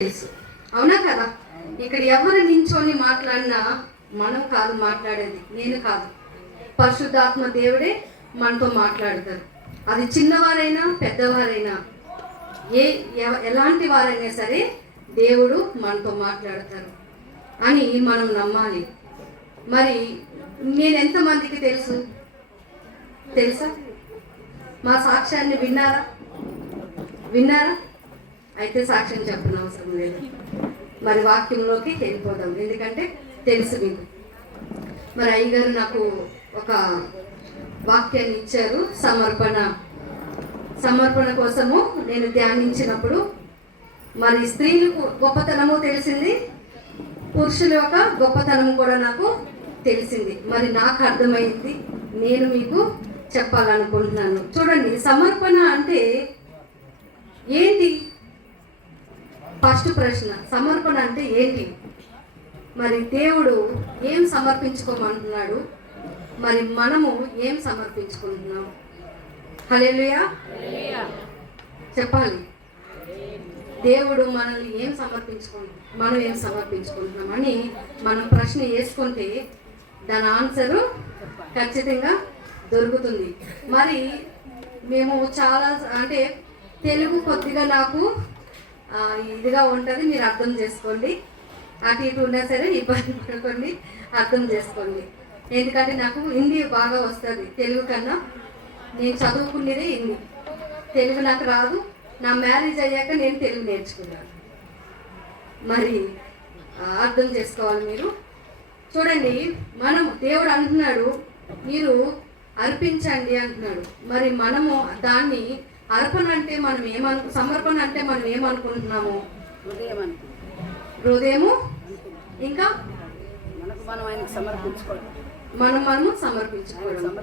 తెలుసు, అవునా కదా? ఇక్కడ ఎవరు నించొని మాట్లాడినా మనం కాదు మాట్లాడేది, నేను కాదు, పరిశుద్ధాత్మ దేవుడే మనతో మాట్లాడతారు. అది చిన్నవారైనా పెద్దవారైనా ఎలాంటి వారైనా సరే దేవుడు మనతో మాట్లాడతారు అని మనం నమ్మాలి. మరి నేను ఎంతమందికి తెలుసా? మా సాక్ష్యాన్ని విన్నారా? అయితే సాక్ష్యం చెప్పిన అవసరం లేదు. మరి వాక్యంలోకి వెళ్ళిపోదాం, ఎందుకంటే తెలుసు మీకు. మరి అయ్యగారు నాకు ఒక వాక్యాన్ని ఇచ్చారు. సమర్పణ కోసము నేను ధ్యానించినప్పుడు మరి స్త్రీలకు గొప్పతనము తెలిసింది, పురుషుల యొక్క గొప్పతనము కూడా నాకు తెలిసింది. మరి నాకు అర్థమైంది, నేను మీకు చెప్పాలనుకుంటున్నాను. చూడండి, సమర్పణ అంటే ఏంటి? ఫస్ట్ ప్రశ్న, సమర్పణ అంటే ఏంటి? మరి దేవుడు ఏం సమర్పించుకోమంటున్నాడు? మరి మనము ఏం సమర్పించుకుంటున్నాం? హల్లెలూయా చెప్పాలి. దేవుడు మనల్ని మనం ఏం సమర్పించుకుంటున్నాం అని మనం ప్రశ్న వేసుకుంటే దాని ఆన్సరు ఖచ్చితంగా దొరుకుతుంది. మరి మేము చాలా అంటే తెలుగు కొద్దిగా నాకు ఇదిగా ఉంటుంది, మీరు అర్థం చేసుకోండి. అటు ఇటు ఉన్నా సరే ఇబ్బంది పడుకోండి, అర్థం చేసుకోండి. ఎందుకంటే నాకు హిందీ బాగా వస్తుంది తెలుగు కన్నా. నేను చదువుకునేదే హిందీ, తెలుగు నాకు రాదు. నా మ్యారేజ్ అయ్యాక నేను తెలుగు నేర్చుకున్నాను. మరి అర్థం చేసుకోవాలి మీరు. చూడండి, దేవుడు అంటున్నాడు మీరు అర్పించండి అంటున్నాడు. మరి మనము దాన్ని అర్పణ అంటే సమర్పణ అంటే మనం ఏమనుకుంటున్నాము? హృదయము, ఇంకా మనము సమర్పించుకోవడం.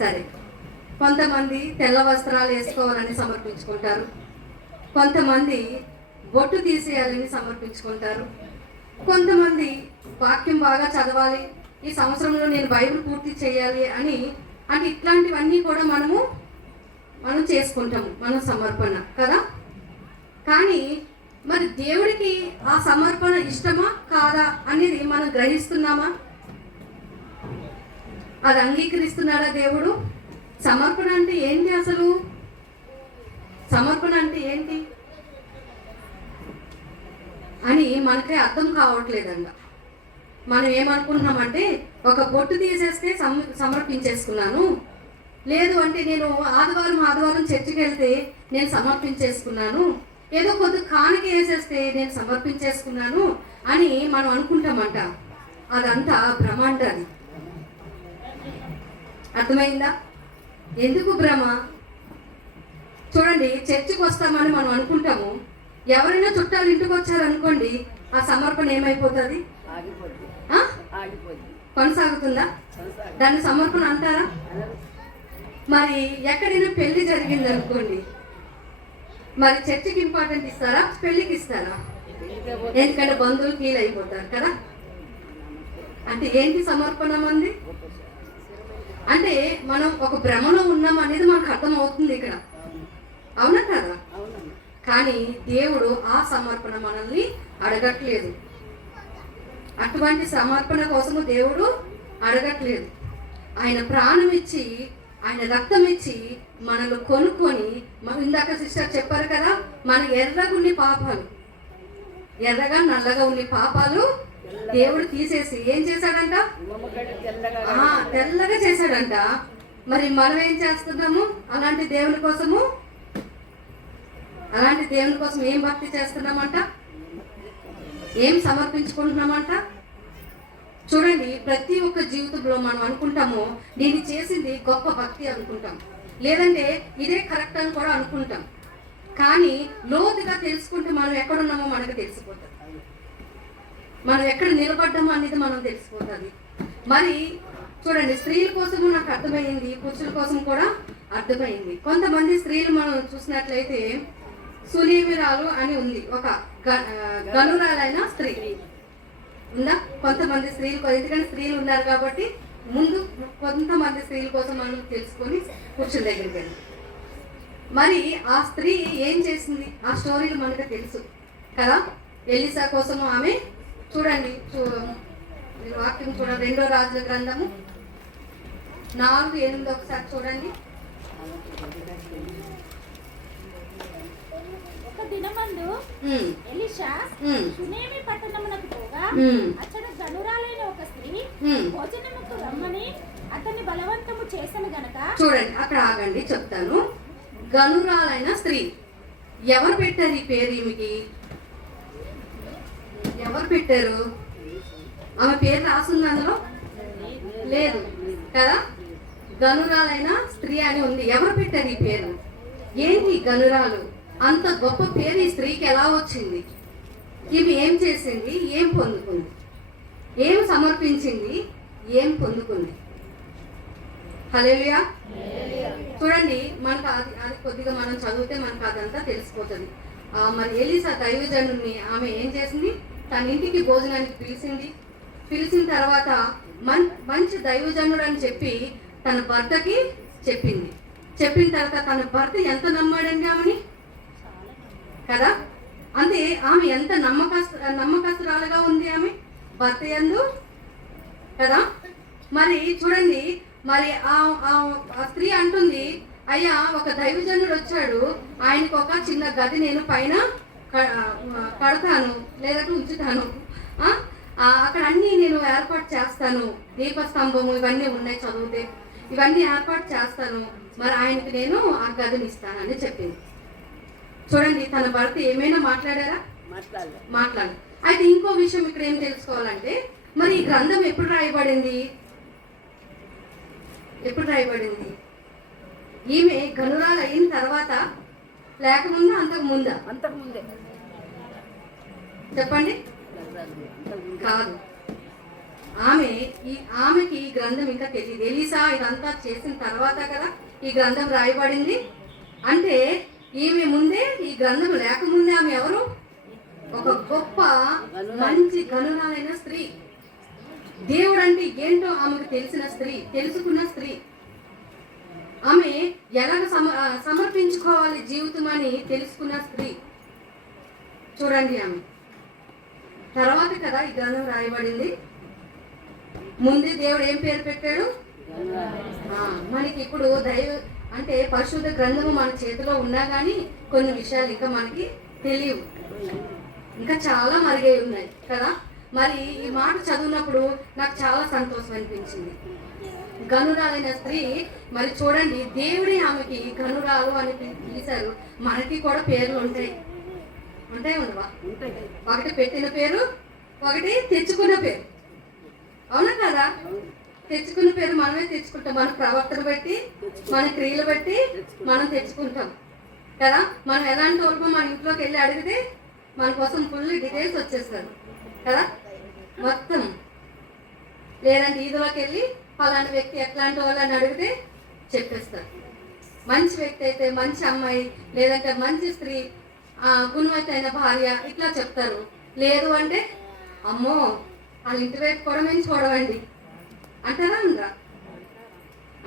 సరే, కొంతమంది తెల్ల వస్త్రాలు వేసుకోవాలని సమర్పించుకుంటారు, కొంతమంది బొట్టు తీసేయాలని సమర్పించుకుంటారు, కొంతమంది వాక్యం బాగా చదవాలి, ఈ సంవత్సరంలో నేను బైబిల్ పూర్తి చేయాలి అని. అంటే ఇట్లాంటివన్నీ కూడా మనం చేసుకుంటాము, మన సమర్పణ కదా. కానీ మరి దేవుడికి ఆ సమర్పణ ఇష్టమా కాదా అనేది మనం గ్రహిస్తున్నామా? అది అంగీకరిస్తున్నాడా దేవుడు? సమర్పణ అంటే ఏంటి? అసలు సమర్పణ అంటే ఏంటి అని మనకే అర్థం కావట్లేదంట. మనం ఏమనుకుంటున్నామంటే ఒక బొట్టు తీసేస్తే సమర్పించేసుకున్నాను, లేదు అంటే నేను ఆదివారం చర్చికి వెళ్తే నేను సమర్పించేసుకున్నాను, ఏదో కొద్ది కానుక వేసేస్తే నేను సమర్పించేసుకున్నాను అని మనం అనుకుంటామంట. అదంతా భ్రమ అంట. అది అర్థమైందా? ఎందుకు భ్రమ? చూడండి, చర్చికి వస్తామని మనం అనుకుంటాము, ఎవరైనా చుట్టాలు ఇంటికి వచ్చారనుకోండి, ఆ సమర్పణ ఏమైపోతుంది? కొనసాగుతుందా? దాన్ని సమర్పణ అంటారా? మరి ఎక్కడైనా పెళ్లి జరిగింది అనుకోండి, మరి చర్చికి ఇంపార్టెంట్ ఇస్తారా, పెళ్లికి ఇస్తారా? ఎందుకంటే బంధువులు ఫీల్ అయిపోతారు కదా. అంటే ఏంటి సమర్పణ మంది? అంటే మనం ఒక భ్రమలో ఉన్నాం అనేది మనకు అర్థం అవుతుంది ఇక్కడ, అవునా కదా? కానీ దేవుడు ఆ సమర్పణ మనల్ని అడగట్లేదు. అటువంటి సమర్పణ కోసము దేవుడు అడగట్లేదు. ఆయన ప్రాణం ఇచ్చి, ఆయన రక్తం ఇచ్చి మనల్ని కొనుక్కొని, ఇందాక సిస్టర్ చెప్పారు కదా, మన ఎర్రగా నల్లగా ఉన్న పాపాలు దేవుడు తీసేసి ఏం చేశాడంట? తెల్లగా చేశాడంట. మరి మనం ఏం చేస్తున్నాము? అలాంటి దేవుని కోసము ఏం భక్తి చేస్తున్నామంట? ఏం సమర్పించుకుంటున్నామంట? చూడండి, ప్రతి ఒక్క జీవితంలో మనం అనుకుంటాము నేను చేసింది గొప్ప భక్తి అనుకుంటాం, లేదంటే ఇదే కరెక్ట్ అని కూడా అనుకుంటాం. కానీ లోతుగా తెలుసుకుంటే మనం ఎక్కడున్నామో మనకు తెలిసిపోతుంది, మనం ఎక్కడ నిలబడ్డామో అనేది మనం తెలిసిపోతుంది. మరి చూడండి, స్త్రీల కోసము నాకు అర్థమైంది, పురుషుల కోసం కూడా అర్థమైంది. కొంతమంది స్త్రీలు మనం చూసినట్లయితే సులీమిరాలు అని ఉంది, ఒక గనురాలైన స్త్రీ ఉందా? కొంతమంది స్త్రీలు, ఎందుకంటే స్త్రీలు ఉన్నారు కాబట్టి ముందు కొంతమంది స్త్రీల కోసం మనం తెలుసుకొని పురుషుల దగ్గరికి వెళ్ళి, మరి ఆ స్త్రీ ఏం చేసింది? ఆ స్టోరీలు మనకు తెలుసు. కదా. ఎలీసా కోసము ఆమె చూడండి, మీరు వాక్యం చూడండి, 2 రాజుల గ్రంథము 4:8 ఒకసారి చూడండి. ఒక దినమందు ఎలీషా షూనేమి పట్టణమునకు పోగా అచ్చట గనురాలైన ఒక స్త్రీ భోజనముకు రమ్మని అతన్ని బలవంతము చేసను గనక. చూడండి, అక్కడ ఆగండి, చెప్తాను. గనురాలైన స్త్రీ, ఎవరు పెట్టారు ఈ పేరు ఈమెకి? ఎవరు పెట్టారు? ఆమె పేరు రాసింది అందులో? లేదు కదా. గనురాలైన స్త్రీ అని ఉంది. ఎవరు పెట్టారు ఈ పేరు? ఏంటి గనురాలు? అంత గొప్ప పేరు ఈ స్త్రీకి ఎలా వచ్చింది? ఈమె ఏం చేసింది? ఏం పొందుకుంది? ఏం సమర్పించింది? ఏం పొందుకుంది? హల్లెలూయా. చూడండి, మనకు అది కొద్దిగా మనం చదివితే మనకు అదంతా తెలిసిపోతుంది. మరి ఎలీసా దైవజనుని ఆమె ఏం చేసింది? తన ఇంటికి భోజనానికి పిలిచిన తర్వాత మంచి దైవజనుడు అని చెప్పి తన భర్తకి చెప్పింది. చెప్పిన తర్వాత తన భర్త ఎంత నమ్మాడండి ఆమెని కదా. అంటే ఆమె ఎంత నమ్మకస్తురాలుగా ఉంది ఆమె భర్త యందు కదా. మరి చూడండి, మరి ఆ స్త్రీ అంటుంది, అయ్యా ఒక దైవజనుడు వచ్చాడు, ఆయనకు ఒక చిన్న గది నేను పైన కడతాను లేదంటే ఉంచుతాను, అక్కడ అన్నీ నేను ఏర్పాటు చేస్తాను, దీపస్తంభము ఇవన్నీ ఉన్నాయి చదివితే, ఇవన్నీ ఏర్పాటు చేస్తాను, మరి ఆయనకి నేను ఆ గదిని ఇస్తానని చెప్పింది. చూడండి, తన భర్త ఏమైనా మాట్లాడారా? మాట్లాడారు. అయితే ఇంకో విషయం ఇక్కడ ఏం తెలుసుకోవాలంటే, మరి ఈ గ్రంథం ఎప్పుడు రాయబడింది? ఈమె గనురాలు అయిన తర్వాత లేకముందా అంతకుముందే చెప్పండి. కాదు, ఆమెకి ఈ గ్రంథం ఇంకా తెలియదు. ఎలీసా ఇదంతా చేసిన తర్వాత కదా ఈ గ్రంథం రాయబడింది. అంటే ఈమె ముందే, ఈ గ్రంథం లేకముందే ఆమె ఎవరు? ఒక గొప్ప మంచి గనురాలైన స్త్రీ. దేవుడు అంటే ఏంటో ఆమెకు తెలుసుకున్న స్త్రీ. ఆమె ఎలాగ సమర్పించుకోవాలి జీవితం అని తెలుసుకున్న స్త్రీ. చూడండి, ఆమె తర్వాత కదా ఈ గ్రంథం రాయబడింది. ముందే దేవుడు ఏం పేరు పెట్టాడు? మనకి ఇప్పుడు అంటే పరిశుద్ధ గ్రంథము మన చేతిలో ఉన్నా కానీ కొన్ని విషయాలు ఇంకా మనకి తెలియవు, ఇంకా చాలా మరుగై ఉన్నాయి కదా. మరి ఈ మాట చదివినప్పుడు నాకు చాలా సంతోషం అనిపించింది. గనురాలైన స్త్రీ, మరి చూడండి, దేవుడే ఆమెకి గనురాలు అని పిలిచారు. మనకి కూడా పేర్లు ఉంటాయి, ఉండవా? ఒకటి పెట్టిన పేరు, ఒకటి తెచ్చుకున్న పేరు, అవునా కదా. తెచ్చుకున్న పేరు మనమే తెచ్చుకుంటాం, మన ప్రవర్తన బట్టి, మన క్రియలు బట్టి మనం తెచ్చుకుంటాం కదా. మనం ఎలాంటి వాళ్ళమో మన ఇంట్లోకి వెళ్ళి అడిగితే మన కోసం ఫుల్ డీటెయిల్స్ వచ్చేస్తారు కదా మొత్తం. లేదంటే ఈదులోకి వెళ్ళి ఫలానా వ్యక్తి ఎట్లాంటి వాళ్ళని అడిగితే చెప్పేస్తారు. మంచి వ్యక్తి అయితే మంచి అమ్మాయి, లేదంటే మంచి స్త్రీ, గుణవత్తైన భార్య, ఇట్లా చెప్తారు. లేదు అంటే అమ్మో వాళ్ళ ఇంటి వైపు కూడా మేము చూడవండి అంటారా?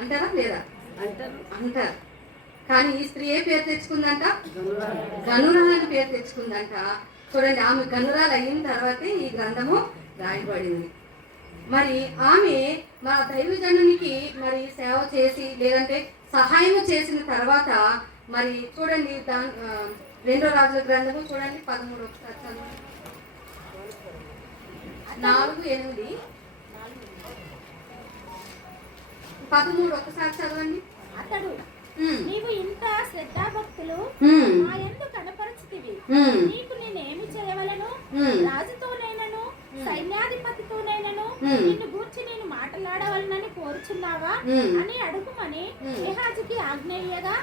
అంటారా లేదా? అంటారు. కానీ ఈ స్త్రీ ఏ పేరు తెచ్చుకుందంట? గనురాలు అని పేరు తెచ్చుకుందంట. చూడండి, ఆమె గనురాలు అయిన తర్వాతే ఈ గ్రంథము రాయబడింది. మరి ఆమె మా దైవజనునికి మరి సేవ చేసి లేదంటే సహాయం చేసిన తర్వాత మరి చూడండి, 2 రాజుల గ్రంథము చూడండి 13 ఒకసారి చదవండి. 4:8 13 ఒకసారి చదవండి. అతడు, నీవు ఇంత శ్రద్ధాభక్తులు నా యందు కనపరచితివి, నీకు నేనేమి చేయవలను? రాజుతోనైనను సైన్యాధిపతితోనైనను నిన్ను గూర్చి నేను మాట్లాడవలనని కోరుచున్నావా అని అడుగుమని గెహాజీకి ఆజ్ఞేయగా,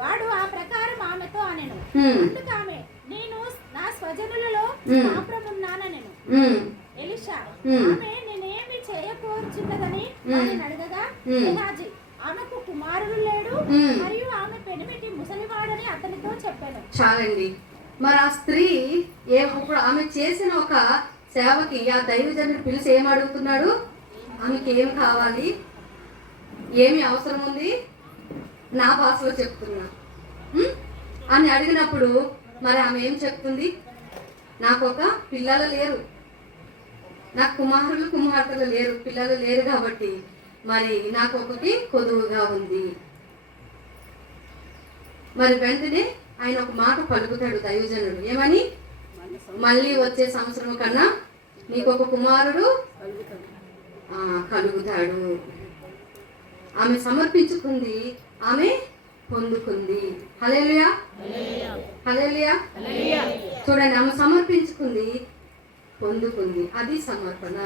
వాడు ఆ ప్రకారం ఆమెతో అనెను. అందుకు ఆమె, నేను నా స్వజనులలో కాపురమున్నానెను. ఎలీషా ఆమె నేనేమి చేయకోరుచున్నదని ఆయన అడగగా, గెహాజీ ఆమెకు కుమారుడు లేడు మరియు ఆమె పెనిమిటి ముసలివాడని అతనితో చెప్పాను. చాలండి. మరి ఆ స్త్రీ ఇప్పుడు ఆమె చేసిన ఒక సేవకి ఆ దైవజనుడు పిలిచి ఏం అడుగుతున్నాడు? ఆమెకి ఏం కావాలి, ఏమి అవసరం ఉంది, నా భాషలో చెప్తున్నా అని అడిగినప్పుడు మరి ఆమె ఏం చెప్తుంది? నాకు ఒక పిల్లలు లేరు, నాకు కుమారులు కుమార్తెలు లేరు, పిల్లలు లేరు కాబట్టి మరి నాకు ఒకటి కొదువుగా ఉంది. మరి వెంటనే ఆయన ఒక మాట పలుకుతాడు దైవజనుడు, ఏమని? మళ్ళీ వచ్చే సంవత్సరం కన్నా నీకు ఒక కుమారుడు కలుగుతాడు. ఆమె సమర్పించుకుంది, ఆమె పొందుకుంది. హల్లెలూయా, హల్లెలూయా. చూడండి, ఆమె సమర్పించుకుంది, పొందుకుంది. అది సమర్పణ,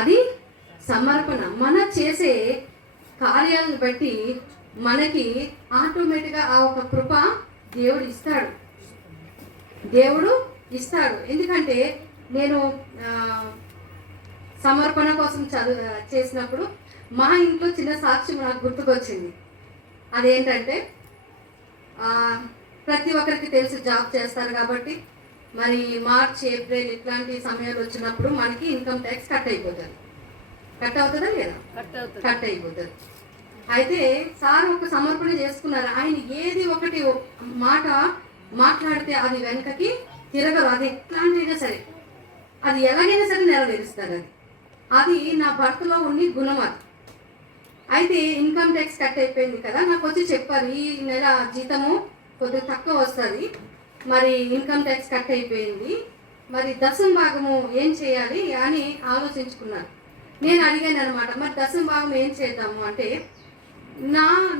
అది సమర్పణ. మన చేసే కార్యాలను బట్టి మనకి ఆటోమేటిక్గా ఆ ఒక కృప దేవుడు ఇస్తాడు, దేవుడు ఇస్తాడు. ఎందుకంటే నేను సమర్పణ కోసం చేసినప్పుడు మా ఇంట్లో చిన్న సాక్ష్యం నాకు గుర్తుకొచ్చింది. అదేంటంటే ప్రతి ఒక్కరికి తెలుసు, జాబ్ చేస్తారు కాబట్టి మరి మార్చ్ ఏప్రిల్ ఇట్లాంటి సమయాలు వచ్చినప్పుడు మనకి ఇన్కమ్ ట్యాక్స్ కట్ అయిపోతుంది. కట్ అవుతుందా లేదా? కట్ అయిపోతుంది. అయితే సార్ ఒక సమర్పణ చేసుకున్నారు. ఆయన ఏది ఒకటి మాట మాట్లాడితే అది వెనకకి తిరగరు. అది ఎట్లాంటిదైనా సరే, అది ఎలాగైనా సరే నెరవేరుస్తారు. అది నా భర్తలో ఉన్న గుణం. అది అయితే ఇన్కమ్ ట్యాక్స్ కట్ అయిపోయింది కదా, నాకు వచ్చి చెప్పారు ఈ నెల జీతము కొద్దిగా తక్కువ వస్తుంది, మరి ఇన్కమ్ ట్యాక్స్ కట్ అయిపోయింది, మరి దశమ భాగము ఏం చేయాలి అని ఆలోచించుకున్నాను. నేను అడిగాను అనమాట, మరి దశమ భాగం ఏం చేద్దాము అంటే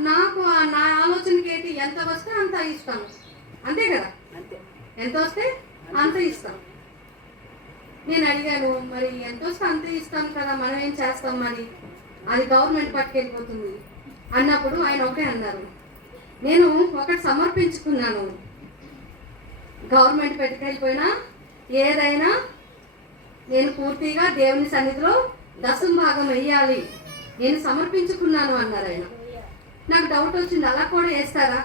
నాకు నా ఆలోచనకి ఏంటి, ఎంత వస్తే అంత ఇస్తాను, అంతే కదా, ఎంత వస్తే అంత ఇస్తాం. నేను అడిగాను, మరి ఎంత వస్తే అంత ఇస్తాం కదా, మనం ఏం చేస్తాం, మరి అది గవర్నమెంట్ పట్టుకెళ్ళిపోతుంది అన్నప్పుడు ఆయన ఒకటే అన్నారు, నేను ఒకటి సమర్పించుకున్నాను, గవర్నమెంట్ పెట్టుకెళ్ళిపోయినా ఏదైనా నేను పూర్తిగా దేవుని సన్నిధిలో దశమ భాగం వెయ్యాలి, నేను సమర్పించుకున్నాను అన్నారు ఆయన. నాకు డౌట్ వచ్చింది, అలా కూడా వేస్తారా?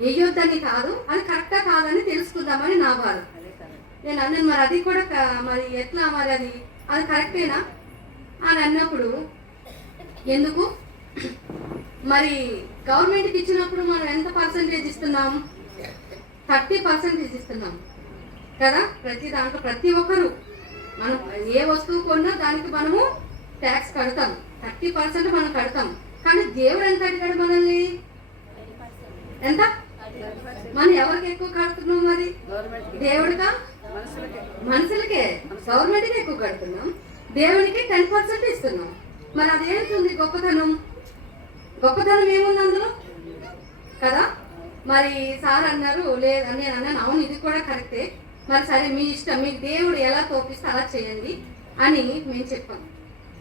వేయొద్దని కాదు, అది కరెక్టా కాదని తెలుసుకుందామని నా బాధ. నేను అన్నాను, మరి అది కూడా మరి ఎట్లా, మరి అది కరెక్టేనా అని అన్నప్పుడు, ఎందుకు మరి గవర్నమెంట్కి ఇచ్చినప్పుడు మనం ఎంత పర్సంటేజ్ ఇస్తున్నాం? 30% ఇస్తున్నాం కదా. ప్రతి దాంట్లో ప్రతి ఒక్కరు మనం ఏ వస్తువు కొన్నా దానికి మనము ట్యాక్స్ కడతాం, 30% మనం కడతాం. కానీ దేవుడు ఎంత అడిగాడు మనల్ని? ఎంత? మనం ఎవరికి ఎక్కువ కడుతున్నాం? మరి దేవుడిగా మనుషులకే, గవర్నమెంట్కి ఎక్కువ కడుతున్నాం, దేవునికి 10% ఇస్తున్నాం. మరి అదేంటుంది గొప్పతనం? గొప్పతనం ఏముంది అందులో కదా. మరి సార్ అన్నారు, లేదు, నేను అన్నాను, అవును ఇది కూడా కరెక్టే, మరి సరే మీ ఇష్టం, మీకు దేవుడు ఎలా తోపిస్తే అలా చేయండి అని మేము చెప్పాం.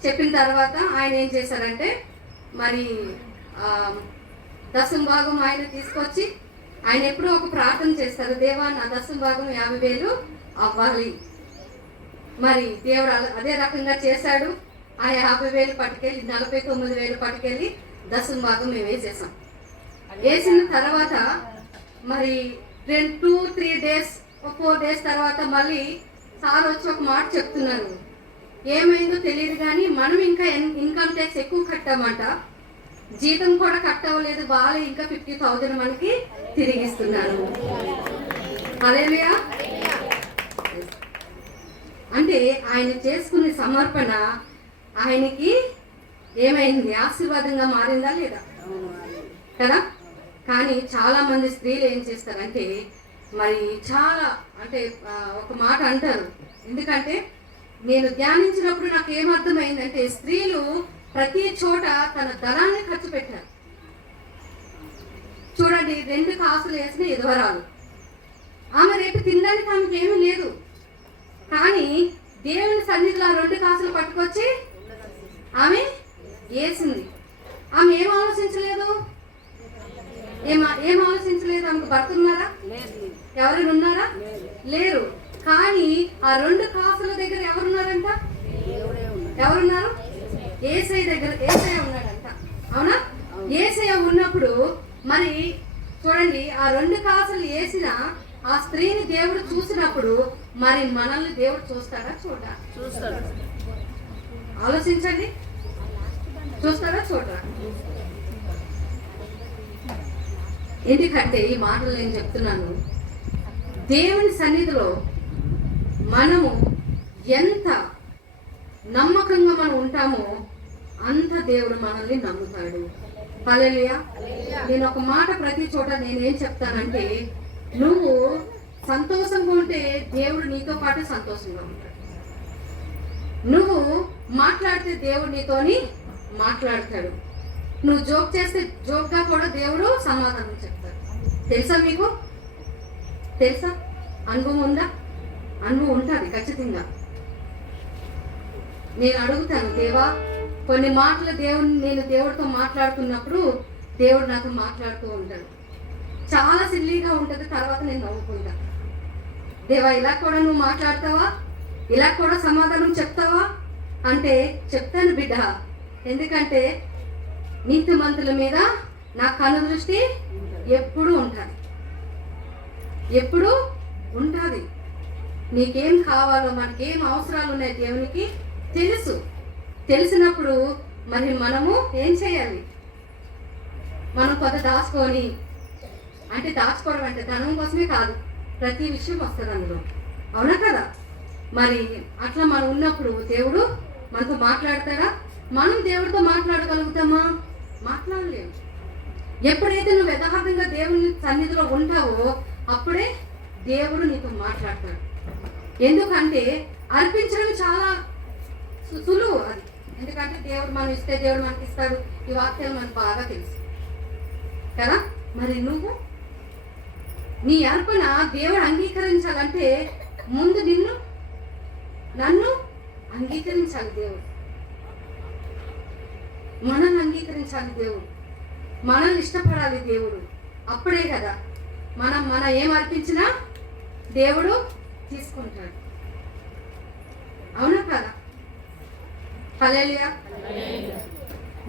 చెప్పిన తర్వాత ఆయన ఏం చేశారంటే, మరి దశమ భాగం ఆయన తీసుకొచ్చి, ఆయన ఎప్పుడూ ఒక ప్రార్థన చేస్తారు, దేవా నా దశమ భాగం 50,000 అవ్వాలి. మరి దేవుడు అదే రకంగా చేశాడు. ఆ 50,000 పట్టుకెళ్ళి 49,000 పట్టుకెళ్ళి దశమ భాగం మేము వేసేసాం. వేసిన తర్వాత మరి 2-3 డేస్ 4 డేస్ తర్వాత మళ్ళీ సార్ వచ్చి ఒక మాట చెప్తున్నారు, ఏమైందో తెలియదు కానీ మనం ఇంకా ఇన్కమ్ ట్యాక్స్ ఎక్కువ కట్టామంట, జీతం కూడా కట్ అవ్వలేదు, బాగా ఇంకా 50,000 మనకి తిరిగిస్తున్నారు. హల్లెలూయా. అంటే ఆయన చేసుకునే సమర్పణ ఆయనకి ఏమైంది? ఆశీర్వాదంగా మారిందా లేదా కదా. కానీ చాలా మంది స్త్రీలు ఏం చేస్తారంటే, మరి చాలా అంటే ఒక మాట అంటారు, ఎందుకంటే నేను ధ్యానించినప్పుడు నాకు ఏమర్థమైందంటే, స్త్రీలు ప్రతి చోట తన ధనాన్ని ఖర్చు పెట్టారు. చూడండి, 2 కాసులు వేసిన ఎదువరాలు, ఆమె రేపు తినడానికి ఆమెకి ఏమీ లేదు, కానీ దేవుని సన్నిధిలో 2 కాసులు పట్టుకొచ్చి ఆమె వేసింది. ఆమె ఏం ఆలోచించలేదు, ఏం ఆలోచించలేదు. ఆమెకు భర్త ఉన్నారా? ఎవరైనా ఉన్నారా? లేరు. కానీ ఆ 2 కాసుల దగ్గర ఎవరున్నారంట? ఎవరున్నారు? యేసయ్య దగ్గర యేసయ్య ఉన్నాడంట. అవునా? యేసయ్య ఉన్నప్పుడు మరి చూడండి, ఆ 2 కాసులు వేసిన ఆ స్త్రీని దేవుడు చూసినప్పుడు మరి మనల్ని దేవుడు చూస్తాడా? చూస్తాడు. ఆలోచించండి, చూస్తారా? చూడరా? ఎందుకంటే ఈ మాటలు నేను చెప్తున్నాను, దేవుని సన్నిధిలో మనము ఎంత నమ్మకంగా మనం ఉంటామో అంత దేవుడు మనల్ని నమ్ముతాడు. హల్లెలూయా. నేను ఒక మాట ప్రతి చోట నేనేం చెప్తానంటే, నువ్వు సంతోషంగా ఉంటే దేవుడు నీతో పాటు సంతోషంగా ఉంటాడు. నువ్వు మాట్లాడితే దేవుడు నీతోని మాట్లాడతాడు. నువ్వు జోక్ చేస్తే జోక్గా కూడా దేవుడు సమాధానం చెప్తాడు. తెలుసా మీకు? తెలుసా? అనుభవం ఉందా? అనుభవం ఉంటుంది ఖచ్చితంగా. నేను అడుగుతాను, దేవా కొన్ని మాటలు నేను దేవుడితో మాట్లాడుతున్నప్పుడు దేవుడు నాతో మాట్లాడుతూ ఉంటాడు. చాలా సిల్లీగా ఉంటుంది, తర్వాత నేను నవ్వుకుంటా. దేవా ఇలా కూడా నువ్వు మాట్లాడతావా, ఇలా కూడా సమాధానం చెప్తావా అంటే చెప్తాను బిడ్డ. ఎందుకంటే నీతిమంతుల మీద నా కనుదృష్టి ఎప్పుడూ ఉంటుంది, ఎప్పుడూ ఉంటుంది. నీకేం కావాలో, మనకేం అవసరాలు ఉన్నాయి దేవునికి తెలుసు. తెలిసినప్పుడు మరి మనము ఏం చేయాలి? మనం కొంత దాచుకొని, అంటే దాచుకోవడం అంటే ధనం కోసమే కాదు, ప్రతి విషయం వస్తుంది అందులో, అవునా కదా? మరి అట్లా మనం ఉన్నప్పుడు దేవుడు మనతో మాట్లాడతారా? మనం దేవుడితో మాట్లాడగలుగుతామా? మాట్లాడలేము. ఎప్పుడైతే నువ్వు యథార్థంగా దేవుని సన్నిధిలో ఉంటావో అప్పుడే దేవుడు నీతో మాట్లాడతాడు. ఎందుకంటే అర్పించడం చాలా సులువు అది. ఎందుకంటే దేవుడు మనం ఇస్తే దేవుడు మనకి ఇస్తాడు. ఈ వాక్యాలు మనకు బాగా తెలుసు కదా. మరి నువ్వు నీ అర్పణ దేవుడు అంగీకరించాలంటే ముందు నన్ను అంగీకరించాలి దేవుడు, మనల్ని అంగీకరించాలి దేవుడు, మనల్ని ఇష్టపడాలి దేవుడు. అప్పుడే కదా మన ఏం అర్పించినా దేవుడు తీసుకుంటాడు, అవునా కదా? హల్లెలూయా.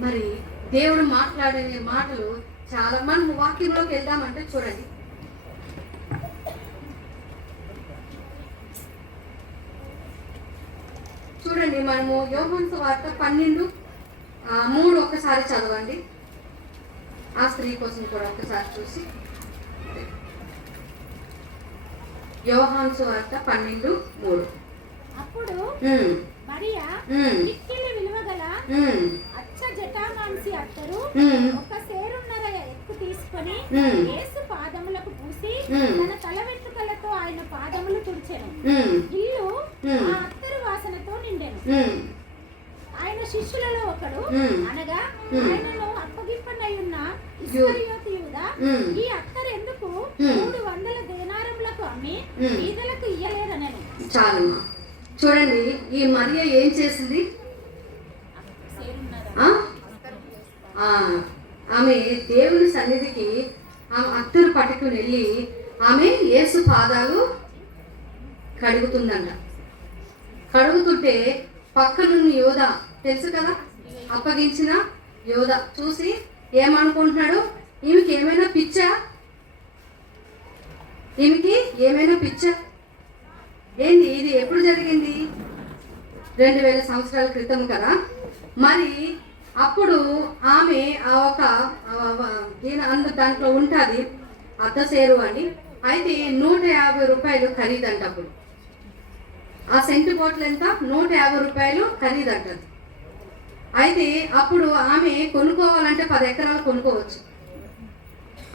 మరి దేవుడు మాట్లాడే మాటలు చాలా. మనం వాక్యంలోకి వెళ్దామంటే చూడండి, మనము యోహాను సువార్త 12:3 ఒక్కసారి చదవండి. ఆ స్త్రీ కోసం కూడా ఒక్కసారి చూసి. యోహాను సువార్త 12:3. అప్పుడు మరియా మిక్కిలి విలువగల అచ్చ జటామాంసి అత్తరు ఒక సేరున్నర ఎక్కు తీసుకొని యేసు పాదములకు పూసి తన తల వెంట్రుకలతో ఆయన పాదములు తుడిచెను. ఇల్లు ఆ అత్తరు వాసనతో నిండెను. ఆయన శిష్యులలో ఒకడు, అనగా ఆయనను అప్పగింపనయ్యున్న ఇస్కరియోతు యూదా, ఈ అత్తరు ఎందుకు 300 దేనారములకు అమ్మి బీదలకు ఇయ్యలేదనని. చాలు. చూడండి, ఈ మరియ ఏం చేసింది? ఆమె దేవుని సన్నిధికి ఆమె అత్తరు పట్టుకుని వెళ్ళి ఆమె యేసు పాదాలు కడుగుతుందంట. కడుగుతుంటే పక్కనున్న యోధ, తెలుసు కదా, అప్పగించిన యోధ చూసి ఏమనుకుంటున్నాడు? ఈమెకి ఏమైనా పిచ్చా? ఈమెకి ఏమైనా పిచ్చా? ఏంది ఇది? ఎప్పుడు జరిగింది? 2000 సంవత్సరాల క్రితం కదా. మరి అప్పుడు ఆమె దాంట్లో ఉంటుంది అద్దసేరు అని. అయితే 150 రూపాయలు ఖరీదంట. అప్పుడు ఆ సెంటు బాటిల్ ఎంత? 150 రూపాయలు ఖరీదంటది. అయితే అప్పుడు ఆమె కొనుక్కోవాలంటే 10 ఎకరాలు కొనుక్కోవచ్చు,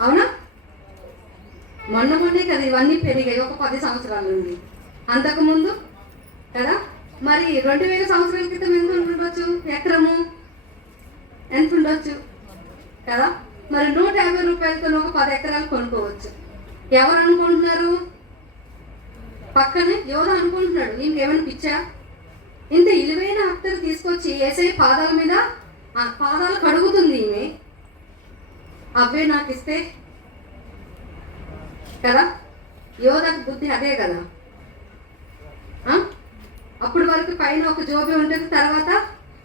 అవునా? మొన్నే కదా ఇవన్నీ పెరిగాయి, ఒక 10 సంవత్సరాల నుండి. అంతకుముందు కదా. మరి 2000 సంవత్సరాల క్రితం ఎంత ఉండొచ్చు ఎకరము? ఎంత ఉండొచ్చు కదా. మరి 150 రూపాయలతో ఒక 10 ఎకరాలు కొనుక్కోవచ్చు. ఎవరు అనుకుంటున్నారు? పక్కనే యోధ అనుకుంటున్నాడు, ఇంకేమైనా పిచ్చా? ఇంత ఇలువైన అత్తరు తీసుకొచ్చి యేసయ్య పాదాల మీద పాదాలు కడుగుతుంది ఈమె. అవే నాకు ఇస్తే కదా. యోధకు బుద్ధి అదే కదా. అప్పటి వరకు పైన ఒక జోబి ఉంటుంది, తర్వాత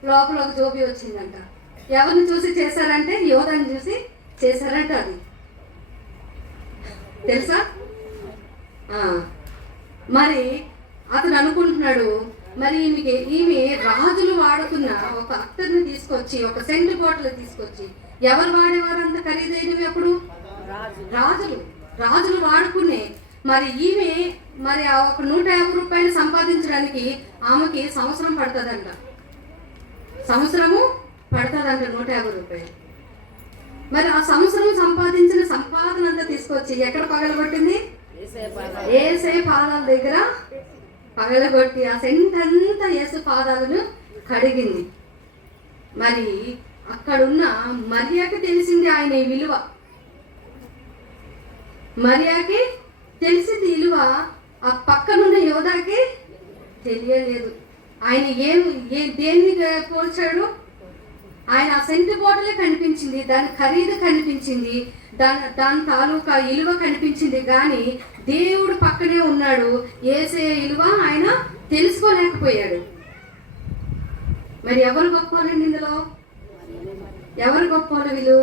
లోపల ఒక జోబి వచ్చిందంట. ఎవరిని చూసి చేశారంటే యోధని చూసి చేశారంట. అది తెలుసా? మరి అతను అనుకుంటున్నాడు, మరి ఈమె రాజులు వాడుతున్న ఒక అత్తర్ని తీసుకొచ్చి, ఒక సెంటు బాటిల్ తీసుకొచ్చి, ఎవరు వాడేవారు అంత ఖరీదైనవి? అప్పుడు రాజులు వాడుకునే. మరి ఈమె మరి ఆ ఒక 150 రూపాయలు సంపాదించడానికి ఆమెకి సంవత్సరం పడుతుందంట. 150 రూపాయలు. మరి ఆ సంవత్సరం సంపాదించిన సంపాదన అంతా తీసుకొచ్చి ఎక్కడ పగలగొట్టింది? యేసే పాదాల దగ్గర పగలగొట్టి ఆ సెంట్ అంతా యేసు పాదాలను కడిగింది. మరి అక్కడున్న మరియకి తెలిసింది ఆయన విలువ. మరియకి తెలిసింది విలువ. ఆ పక్కనున్న యోధాకి తెలియలేదు. ఆయన దేన్ని పోల్చాడు? ఆయన ఆ సెంటు బాటిలే కనిపించింది, దాని ఖరీదు కనిపించింది, దాని తాలూకా విలువ కనిపించింది. కానీ దేవుడు పక్కనే ఉన్నాడు, యేసే విలువ ఆయన తెలుసుకోలేకపోయాడు. మరి ఎవరు గొప్పవాళ్ళండి ఇందులో? ఎవరు గొప్పవాళ్ళు వీళ్ళు?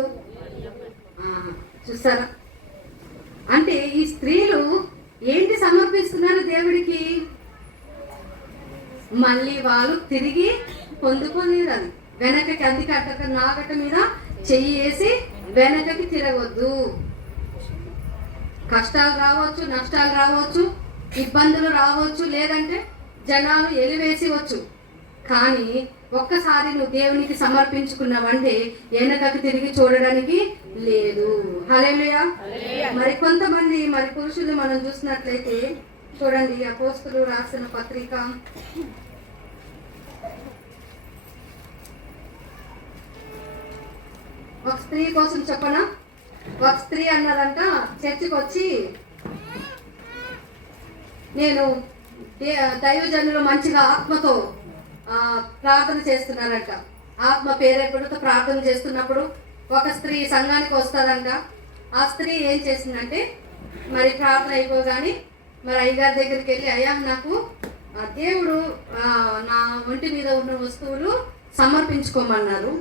చూసారా? అంటే ఈ స్త్రీలు ఏంటి సమర్పిస్తున్నారు దేవుడికి? మళ్ళీ వాళ్ళు తిరిగి పొందుకోలేరు. అది వెనకకి అందుకే అట్టక నాగట మీద చెయ్యి వేసి వెనకకి తిరగొద్దు. కష్టాలు రావచ్చు, నష్టాలు రావచ్చు, ఇబ్బందులు రావచ్చు, లేదంటే జనాలు ఎలివేసివచ్చు. కానీ ఒక్కసారి నువ్వు దేవునికి సమర్పించుకున్నావంటే వెనకకి తిరిగి చూడడానికి లేదు. హల్లెలూయా. మరి కొంతమంది మరి పురుషులు మనం చూసినట్లయితే చూడండి, అపోస్తలులు రాసిన పత్రిక 1 స్త్రీ కోసం చెప్పనా? 1 స్త్రీ అన్నదంట చర్చికి వచ్చి, నేను దైవజనులు మంచిగా ఆత్మతో ప్రార్థన చేస్తున్నారంట. ఆత్మ పేరెప్పుడుతో ప్రార్థన చేస్తున్నప్పుడు ఒక స్త్రీ సంఘానికి వస్తుందంట. ఆ స్త్రీ ఏం చేసిందంటే మరి ప్రార్థన అయిపోగానే మరి అయ్యగారి దగ్గరికి వెళ్ళి, అయ్యా నాకు దేవుడు నా ఒంటి మీద ఉన్న వస్తువులు సమర్పించుకోమన్నారు,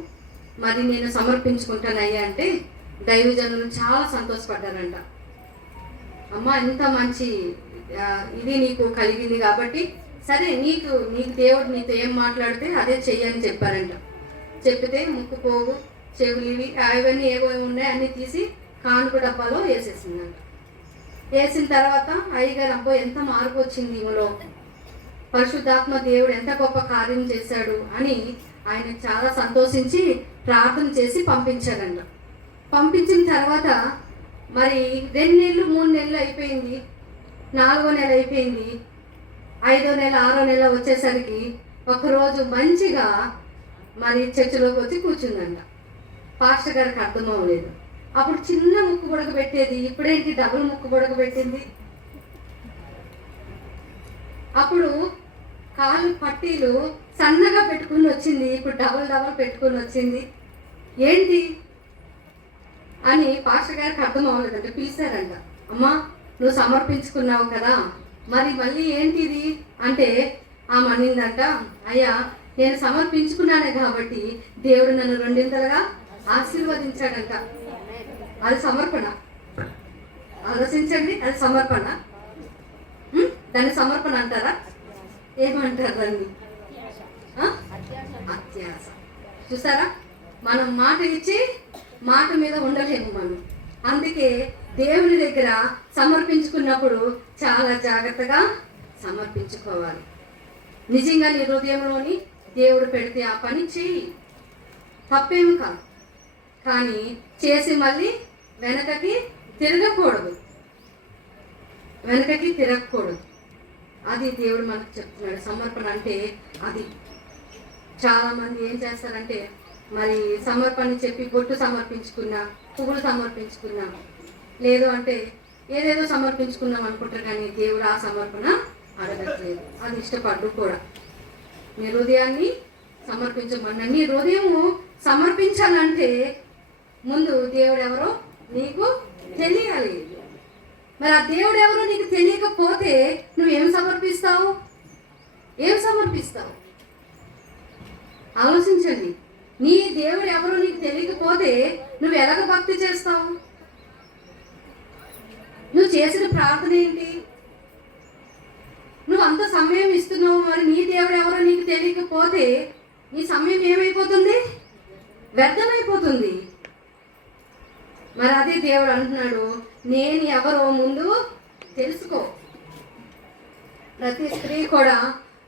మరి నేను సమర్పించుకుంటానయ్యా అంటే దైవజనులు చాలా సంతోషపడ్డారంట. అమ్మ ఎంత మంచి ఇది నీకు కలిగింది కాబట్టి సరే, నీకు దేవుడు నీతో ఏం మాట్లాడితే అదే చెయ్యని చెప్పారంట. చెప్పితే ముక్కు, పోగు, చెవులు అవన్నీ ఏవో ఉన్నాయి అన్నీ తీసి కానుక డబ్బాలో వేసేసిందంట. వేసిన తర్వాత అయ్యగారు, అబ్బో ఎంత మార్పు వచ్చింది ఈమెలో, పరిశుద్ధాత్మ దేవుడు ఎంత గొప్ప కార్యం చేశాడు అని ఆయన చాలా సంతోషించి ప్రార్థన చేసి పంపించారంట. పంపించిన తర్వాత మరి 2 నెలలు 3 నెలలు అయిపోయింది, 4వ నెల అయిపోయింది, 5వ నెల 6వ నెల వచ్చేసరికి ఒకరోజు మంచిగా మరి చర్చిలోకి వచ్చి కూర్చుందంట. పాస్టర్ గారికి అర్థం అవ్వలేదు. అప్పుడు చిన్న ముక్కు బుడక పెట్టేది, ఇప్పుడేంటి డబుల్ ముక్కు బుడక పెట్టింది. అప్పుడు కాలు పట్టీలు సన్నగా పెట్టుకుని వచ్చింది, ఇప్పుడు డబల్ పెట్టుకుని వచ్చింది. ఏంటి అని పాస్టర్ గారికి అర్థం అవ్వలేదంట. పిలిచారంట, అమ్మా నువ్వు సమర్పించుకున్నావు కదా, మరి మళ్ళీ ఏంటిది అంటే ఆమె అనిందంట, అయ్యా నేను సమర్పించుకున్నానే కాబట్టి దేవుడు నన్ను 2 ఆశీర్వదించాడంట. అది సమర్పణ. ఆలోచించండి, అది సమర్పణ. దాన్ని సమర్పణ అంటారా? ఏమంటారు దాన్ని? అత్యాశ. చూసారా, మనం మాట ఇచ్చి మాట మీద ఉండలేము మనం. అందుకే దేవుని దగ్గర సమర్పించుకున్నప్పుడు చాలా జాగ్రత్తగా సమర్పించుకోవాలి. నిజంగా నీ హృదయంలోని దేవుడు పెడితే ఆ పని చేయి, తప్పేమి కాదు. కానీ చేసి మళ్ళీ వెనకకి తిరగకూడదు. అది దేవుడు మనకు చెప్తున్నాడు. సమర్పణ అంటే అది. చాలామంది ఏం చేస్తారంటే మరి సమర్పణ చెప్పి బొట్టు సమర్పించుకున్నా, పువ్వులు సమర్పించుకున్నా, లేదు అంటే ఏదేదో సమర్పించుకున్నాం అనుకుంటారు. కానీ దేవుడు ఆ సమర్పణ అడగట్లేదు, అది ఇష్టపడ్డు కూడా. నీ హృదయాన్ని సమర్పించమన్నా. నీ హృదయము సమర్పించాలంటే ముందు దేవుడు ఎవరో నీకు తెలియాలి. మరి ఆ దేవుడు ఎవరో నీకు తెలియకపోతే నువ్వేం సమర్పిస్తావు? ఆలోచించండి. నీ దేవుడు ఎవరో నీకు తెలియకపోతే నువ్వు ఎలాగ భక్తి చేస్తావు? నువ్వు చేసిన ప్రార్థన ఏంటి? నువ్వు అంత సమయం ఇస్తున్నావు, మరి నీ దేవుడు ఎవరో నీకు తెలియకపోతే నీ సమయం ఏమైపోతుంది? వ్యర్థమైపోతుంది. మరి అదే దేవుడు అంటున్నాడు, నేను ఎవరో ముందు తెలుసుకో. ప్రతి స్త్రీ కూడా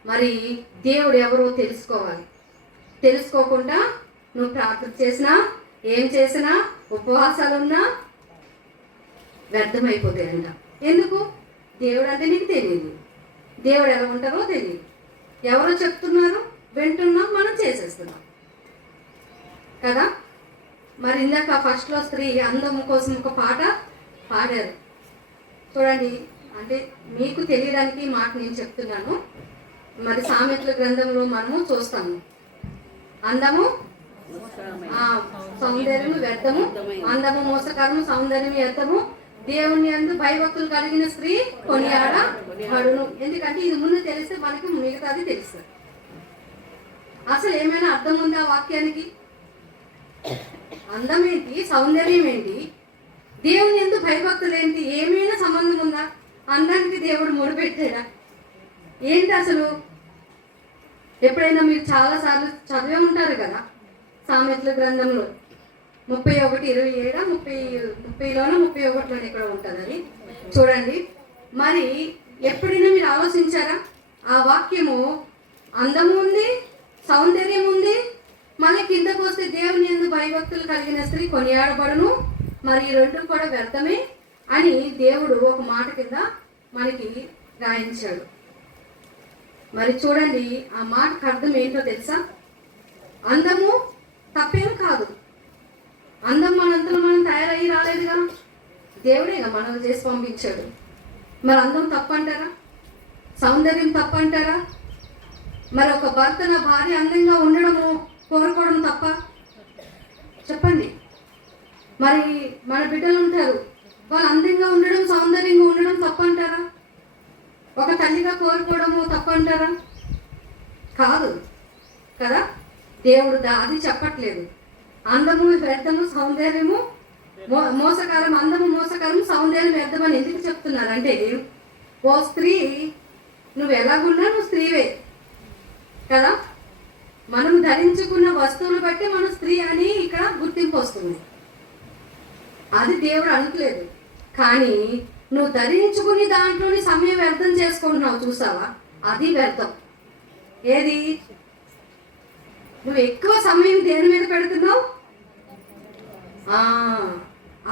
మరి దేవుడు ఎవరో తెలుసుకోవాలి. తెలుసుకోకుండా నువ్వు ప్రార్థన చేసినా, ఏం చేసినా, ఉపవాసాలున్నా వ్యర్థమైపోతాయంట. ఎందుకు? దేవుడు అంటే నీకు తెలియదు, దేవుడు ఎలా ఉంటారో తెలియదు. ఎవరో చెప్తున్నారు, వింటున్నాం, మనం చేసేస్తున్నాం కదా. మరి ఇందాక ఫస్ట్లో స్త్రీ అందం కోసం ఒక పాట పాడారు చూడండి. అంటే మీకు తెలియడానికి మాట నేను చెప్తున్నాను. మరి సామెతల గ్రంథంలో మనము చూస్తాము, అందము సౌందర్యము వ్యర్థము, అందము మోసకరము, సౌందర్యం వ్యర్థము, దేవుని యందు భయభక్తులు కలిగిన స్త్రీ కొనియాడబడును. ఎందుకంటే ఇది ముందు తెలిస్తే మనకి మిగతాది తెలుస్తుంది. అసలు ఏమైనా అర్థం ఉందా వాక్యానికి? అందం ఏంటి, సౌందర్యం ఏంటి, దేవుని యందు భయభక్తులు ఏంటి, ఏమైనా సంబంధం ఉందా? అందానికి దేవుడు ముడిపెట్టాడా ఏంటి అసలు? ఎప్పుడైనా మీరు చాలాసార్లు చదివే ఉంటారు కదా సామెతల గ్రంథంలో 31:27, 30లోనో 31లోనే ఇక్కడ ఉంటుంది అది చూడండి. మరి ఎప్పుడైనా మీరు ఆలోచించారా? ఆ వాక్యము అందము ఉంది, సౌందర్యం ఉంది, మళ్ళీ కిందకు వస్తే దేవుని యందు భయభక్తులు కలిగిన స్త్రీ కొనియాడబడును, మరి ఈ రెండు కూడా వ్యర్థమే అని దేవుడు ఒక మాట కింద మనకి రాయించాడు. మరి చూడండి, ఆ మాటకు అర్థం ఏంటో తెలుసా? అందము తప్పేం కాదు. అందం మనంతలో మనం తయారయ్యి రాలేదుగా, దేవుడేగా మనల్ని చేసి పంపించాడు. మరి అందం తప్పంటారా? సౌందర్యం తప్పంటారా? మరి ఒక భర్త నా భార్య అందంగా ఉండడము కోరుకోవడం తప్ప? చెప్పండి. మరి మన బిడ్డలు ఉంటారు, వాళ్ళు అందంగా ఉండడం, సౌందర్యంగా ఉండడం తప్పంటారా? ఒక తల్లిగా కోరుకోవడము తప్పంటారా? కాదు కదా. దేవుడు అది చెప్పట్లేదు. అందము వ్యర్థము, సౌందర్యము మోసకరం. అందము మోసకరం, సౌందర్యం వ్యర్థమని ఎందుకు చెప్తున్నారంటే, ఓ స్త్రీ నువ్వు ఎలాగున్నా నువ్వు స్త్రీవే కదా. మనం ధరించుకున్న వస్తువులు బట్టి మనం స్త్రీ అని ఇక్కడ గుర్తింపు వస్తుంది. అది దేవుడు అనట్లేదు. కానీ నువ్వు ధరించుకుని దాంట్లోని సమయం వ్యర్థం చేసుకుంటున్నావు చూసావా, అది వ్యర్థం. ఏది? నువ్వు ఎక్కువ సమయం దేని మీద పెడుతున్నావు,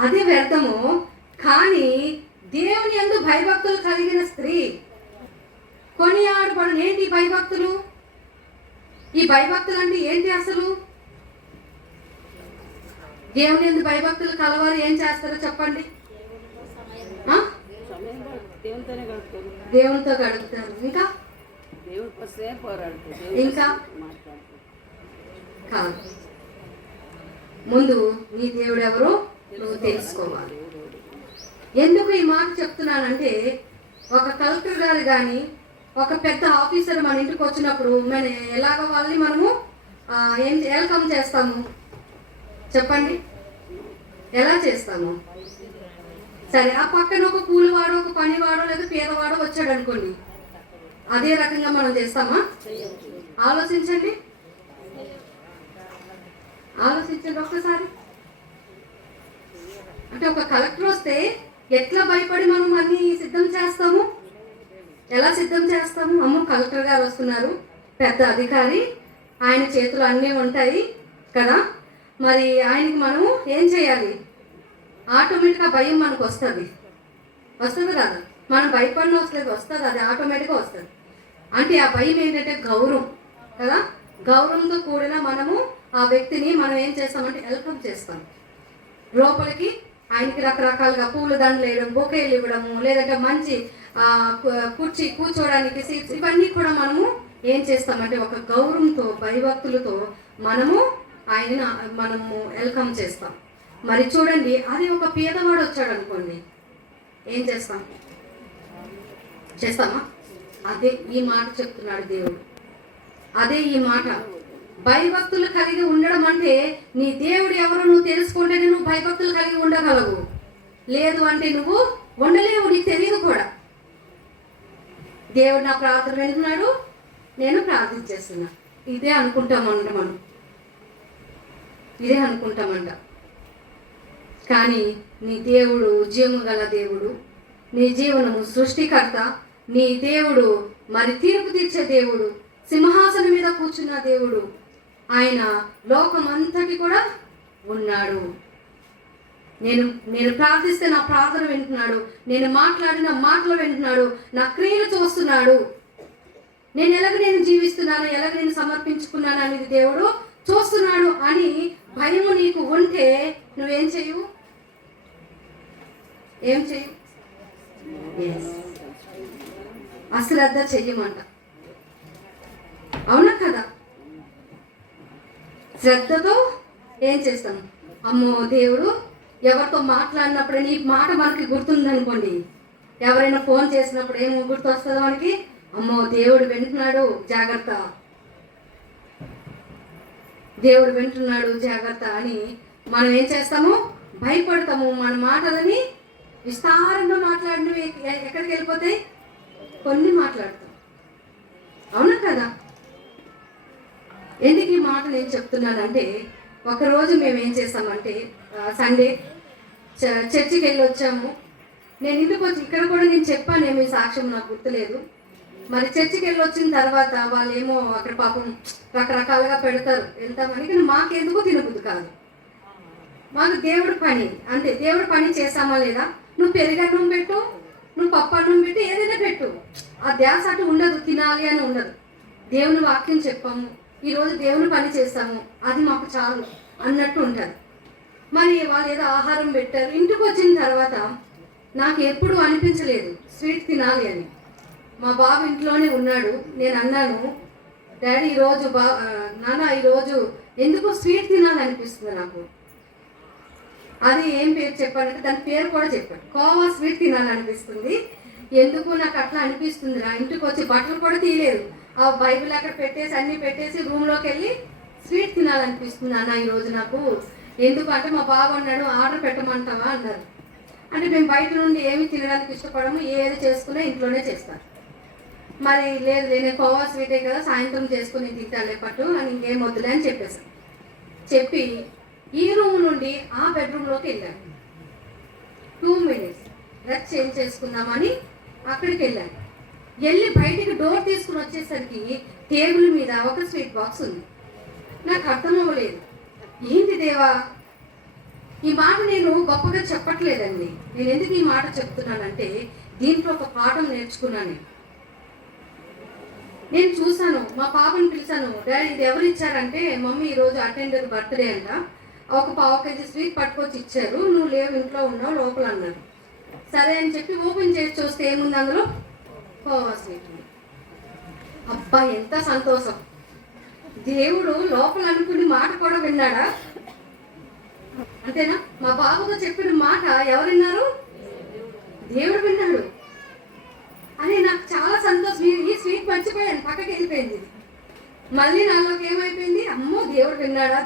అది వ్యర్థము. కానీ దేవుని యందు భయభక్తులు కలిగిన స్త్రీ కొనియాడబడును. ఏంటి భయభక్తులు? ఈ భయభక్తులు అంటే ఏంటి అసలు? దేవుని యందు భయభక్తులు కలవారు ఏం చేస్తారో చెప్పండి. దేవునితో గడుపుతారు. ఇంకా ఇంకా కాదు, ముందు నీ దేవుడు ఎవరో నువ్వు తెలుసుకోవాలి. ఎందుకు ఈ మాట చెప్తున్నానంటే, ఒక కలెక్టర్ గారు కానీ ఒక పెద్ద ఆఫీసర్ మన ఇంటికి వచ్చినప్పుడు మన ఎలాగ వాళ్ళని మనము వెల్కమ్ చేస్తాము చెప్పండి? ఎలా చేస్తాము? సరే, ఆ పక్కన ఒక కూలివాడో, ఒక పనివాడో, లేదా పేదవాడో వచ్చాడు అనుకోండి, అదే రకంగా మనం చేస్తామా? ఆలోచించండి ఒక్కసారి. అంటే ఒక కలెక్టర్ వస్తే ఎట్లా భయపడి మనం అన్ని సిద్ధం చేస్తాము? ఎలా సిద్ధం చేస్తాము? అమ్మో, కలెక్టర్ గారు వస్తున్నారు, పెద్ద అధికారి, ఆయన చేతులు అన్నీ ఉంటాయి కదా. మరి ఆయనకి మనము ఏం చేయాలి? ఆటోమేటిక్గా భయం మనకు వస్తుంది కదా. మనం భయపడిన వస్తలేదు, వస్తుంది, అది ఆటోమేటిక్గా వస్తుంది. అంటే ఆ భయం ఏంటంటే గౌరవం కదా. గౌరవంతో కూడిన మనము ఆ వ్యక్తిని మనం ఏం చేస్తామంటే వెల్కమ్ చేస్తాం లోపలికి. ఆయనకి రకరకాలుగా పూల దండలు వేయడం, బొకేలు ఇవ్వడము, లేదంటే మంచి కూర్చోడానికి సీట్స్, ఇవన్నీ కూడా మనము ఏం చేస్తామంటే ఒక గౌరవంతో, భయభక్తులతో మనము మనము వెల్కమ్ చేస్తాం. మరి చూడండి, అది ఒక పేదవాడు వచ్చాడు అనుకోండి, ఏం చేస్తామా? అదే ఈ మాట చెప్తున్నాడు దేవుడు. అదే ఈ మాట, భయభక్తులు కలిగి ఉండడం అంటే నీ దేవుడు ఎవరో నువ్వు తెలుసుకుంటేనే నువ్వు భయభక్తులు కలిగి ఉండగలవు. లేదు అంటే నువ్వు ఉండలేవు, నీకు తెలియదు కూడా. దేవుడు నా ప్రార్థన వింటున్నాడు, నేను ప్రార్థించేస్తున్నా, ఇదే అనుకుంటామంట. కానీ నీ దేవుడు జీవము గల దేవుడు, నీ జీవనము సృష్టికర్త, నీ దేవుడు మరి తీర్పు తీర్చే దేవుడు, సింహాసనం మీద కూర్చున్న దేవుడు. ఆయన లోకమంతటి కూడా ఉన్నాడు. నేను ప్రార్థిస్తే నా ప్రార్థన వింటున్నాడు, నేను మాట్లాడిన మాటలు వింటున్నాడు, నా క్రియలు చూస్తున్నాడు. నేను జీవిస్తున్నాను, నేను సమర్పించుకున్నాను అనేది దేవుడు చూస్తున్నాడు అని భయము నీకు ఉంటే నువ్వేం చేయవు? ఏం చేయవు? అశ్రద్ధ చెయ్యమంట. అవునా కదా? శ్రద్ధతో ఏం చేస్తాం? అమ్మో దేవుడు ఎవరితో మాట్లాడినప్పుడు నీ మాట మనకి గుర్తుందనుకోండి, ఎవరైనా ఫోన్ చేసినప్పుడు ఏమో గుర్తు వస్తుందో మనకి, అమ్మో దేవుడు వింటున్నాడు జాగ్రత్త, దేవుడు వింటున్నాడు జాగ్రత్త అని మనం ఏం చేస్తాము? భయపడతాము. మన మాటలని విస్తారంగా మాట్లాడినవి ఎక్కడికి వెళ్ళిపోతాయి? కొన్ని మాట్లాడతాం. అవునా కదా? ఎందుకు ఈ మాట నేను చెప్తున్నానంటే, ఒకరోజు మేము ఏం చేస్తామంటే సండే చర్చికి వెళ్ళి వచ్చాము. నేను ఇంటికి వచ్చి ఇక్కడ కూడా నేను చెప్పాను, ఈ సాక్ష్యం నాకు గుర్తులేదు. మరి చర్చికి వెళ్ళి వచ్చిన తర్వాత వాళ్ళు ఏమో అక్కడ పాపం రకరకాలుగా పెడతారు, వెళ్తామని. కానీ మాకెందుకు తినబుద్ది కాదు. మాకు దేవుడు పని అంతే. దేవుడు పని చేసామా లేదా? నువ్వు పెరుగన్నం పెట్టు, నువ్వు పప్పు అన్నం పెట్టు, ఏదైనా పెట్టు, ఆ ధ్యాస అటు ఉండదు, తినాలి అని ఉండదు. దేవుని వాక్యం చెప్పాము, ఈరోజు దేవుని పని చేస్తాము, అది మాకు చాలు అన్నట్టు ఉంటుంది. మరి వాళ్ళు ఏదో ఆహారం పెట్టారు. ఇంటికి వచ్చిన తర్వాత నాకు ఎప్పుడు అనిపించలేదు స్వీట్ తినాలి అని. మా బాబు ఇంట్లోనే ఉన్నాడు. నేను అన్నాను, డాడీ ఈరోజు నాన్న ఈరోజు ఎందుకో స్వీట్ తినాలనిపిస్తుంది నాకు. అది ఏం పేరు చెప్పానంటే దాని పేరు కూడా చెప్పాను, కోవా స్వీట్ తినాలనిపిస్తుంది. ఎందుకు నాకు అట్లా అనిపిస్తుంది రా. ఇంటికి వచ్చి బట్టలు కూడా తీయలేదు, ఆ బైబిల్ అక్కడ పెట్టేసి అన్నీ పెట్టేసి రూమ్లోకి వెళ్ళి స్వీట్ తినాలనిపిస్తుంది అన్న ఈరోజు నాకు. ఎందుకు అంటే మా బాబు అన్నాడు, ఆర్డర్ పెట్టమంటావా అన్నారు. అంటే మేము బయట నుండి ఏమి తినడానికి ఇష్టపడము, ఏది చేసుకున్నా ఇంట్లోనే చేస్తాను. మరి లేదు నేను కోవా స్వీటే కదా సాయంత్రం చేసుకుని తింటాలే పట్టు అని, ఇంకేం వద్దులే అని చెప్పేసాను. చెప్పి ఈ రూమ్ నుండి ఆ బెడ్రూమ్లోకి వెళ్ళాను. 2 minutes డ్రెస్ చేంజ్ చేసుకుందామని అక్కడికి వెళ్ళాను. వెళ్ళి బయటికి డోర్ తీసుకుని వచ్చేసరికి టేబుల్ మీద ఒక స్వీట్ బాక్స్ ఉంది. నాకు అర్థం అవ్వలేదు, ఏంటి దేవా. ఈ మాట నేను గొప్పగా చెప్పట్లేదండి. నేను ఎందుకు ఈ మాట చెప్తున్నానంటే దీంట్లో ఒక పాఠం నేర్చుకున్నాను. నేను చూశాను, మా పాపని పిలిచాను, డాడీ ఇది ఎవరు ఇచ్చారంటే, మమ్మీ ఈరోజు అటెండర్ బర్త్డే అంట, ఒక 1/2 kg స్వీట్ పట్టుకొచ్చి ఇచ్చారు, నువ్వు లేవు ఇంట్లో ఉన్నావు లోపల అన్నారు. సరే అని చెప్పి ఓపెన్ చేసి చూస్తే ఏముంది అందులో? కోవా స్వీట్. అబ్బా ఎంత సంతోషం. దేవుడు లోపల అనుకుని మాట కూడా విన్నాడా? అంతేనా? మా బాబుతో చెప్పిన మాట ఎవరు విన్నారు? దేవుడు విన్నాడు అని నాకు చాలా సంతోషం. ఈ స్వీట్ మర్చిపోయాను, పక్కకి వెళ్ళిపోయింది. మళ్ళీ నాలోకి ఏమైపోయింది, అమ్మో దేవుడు విన్నాడా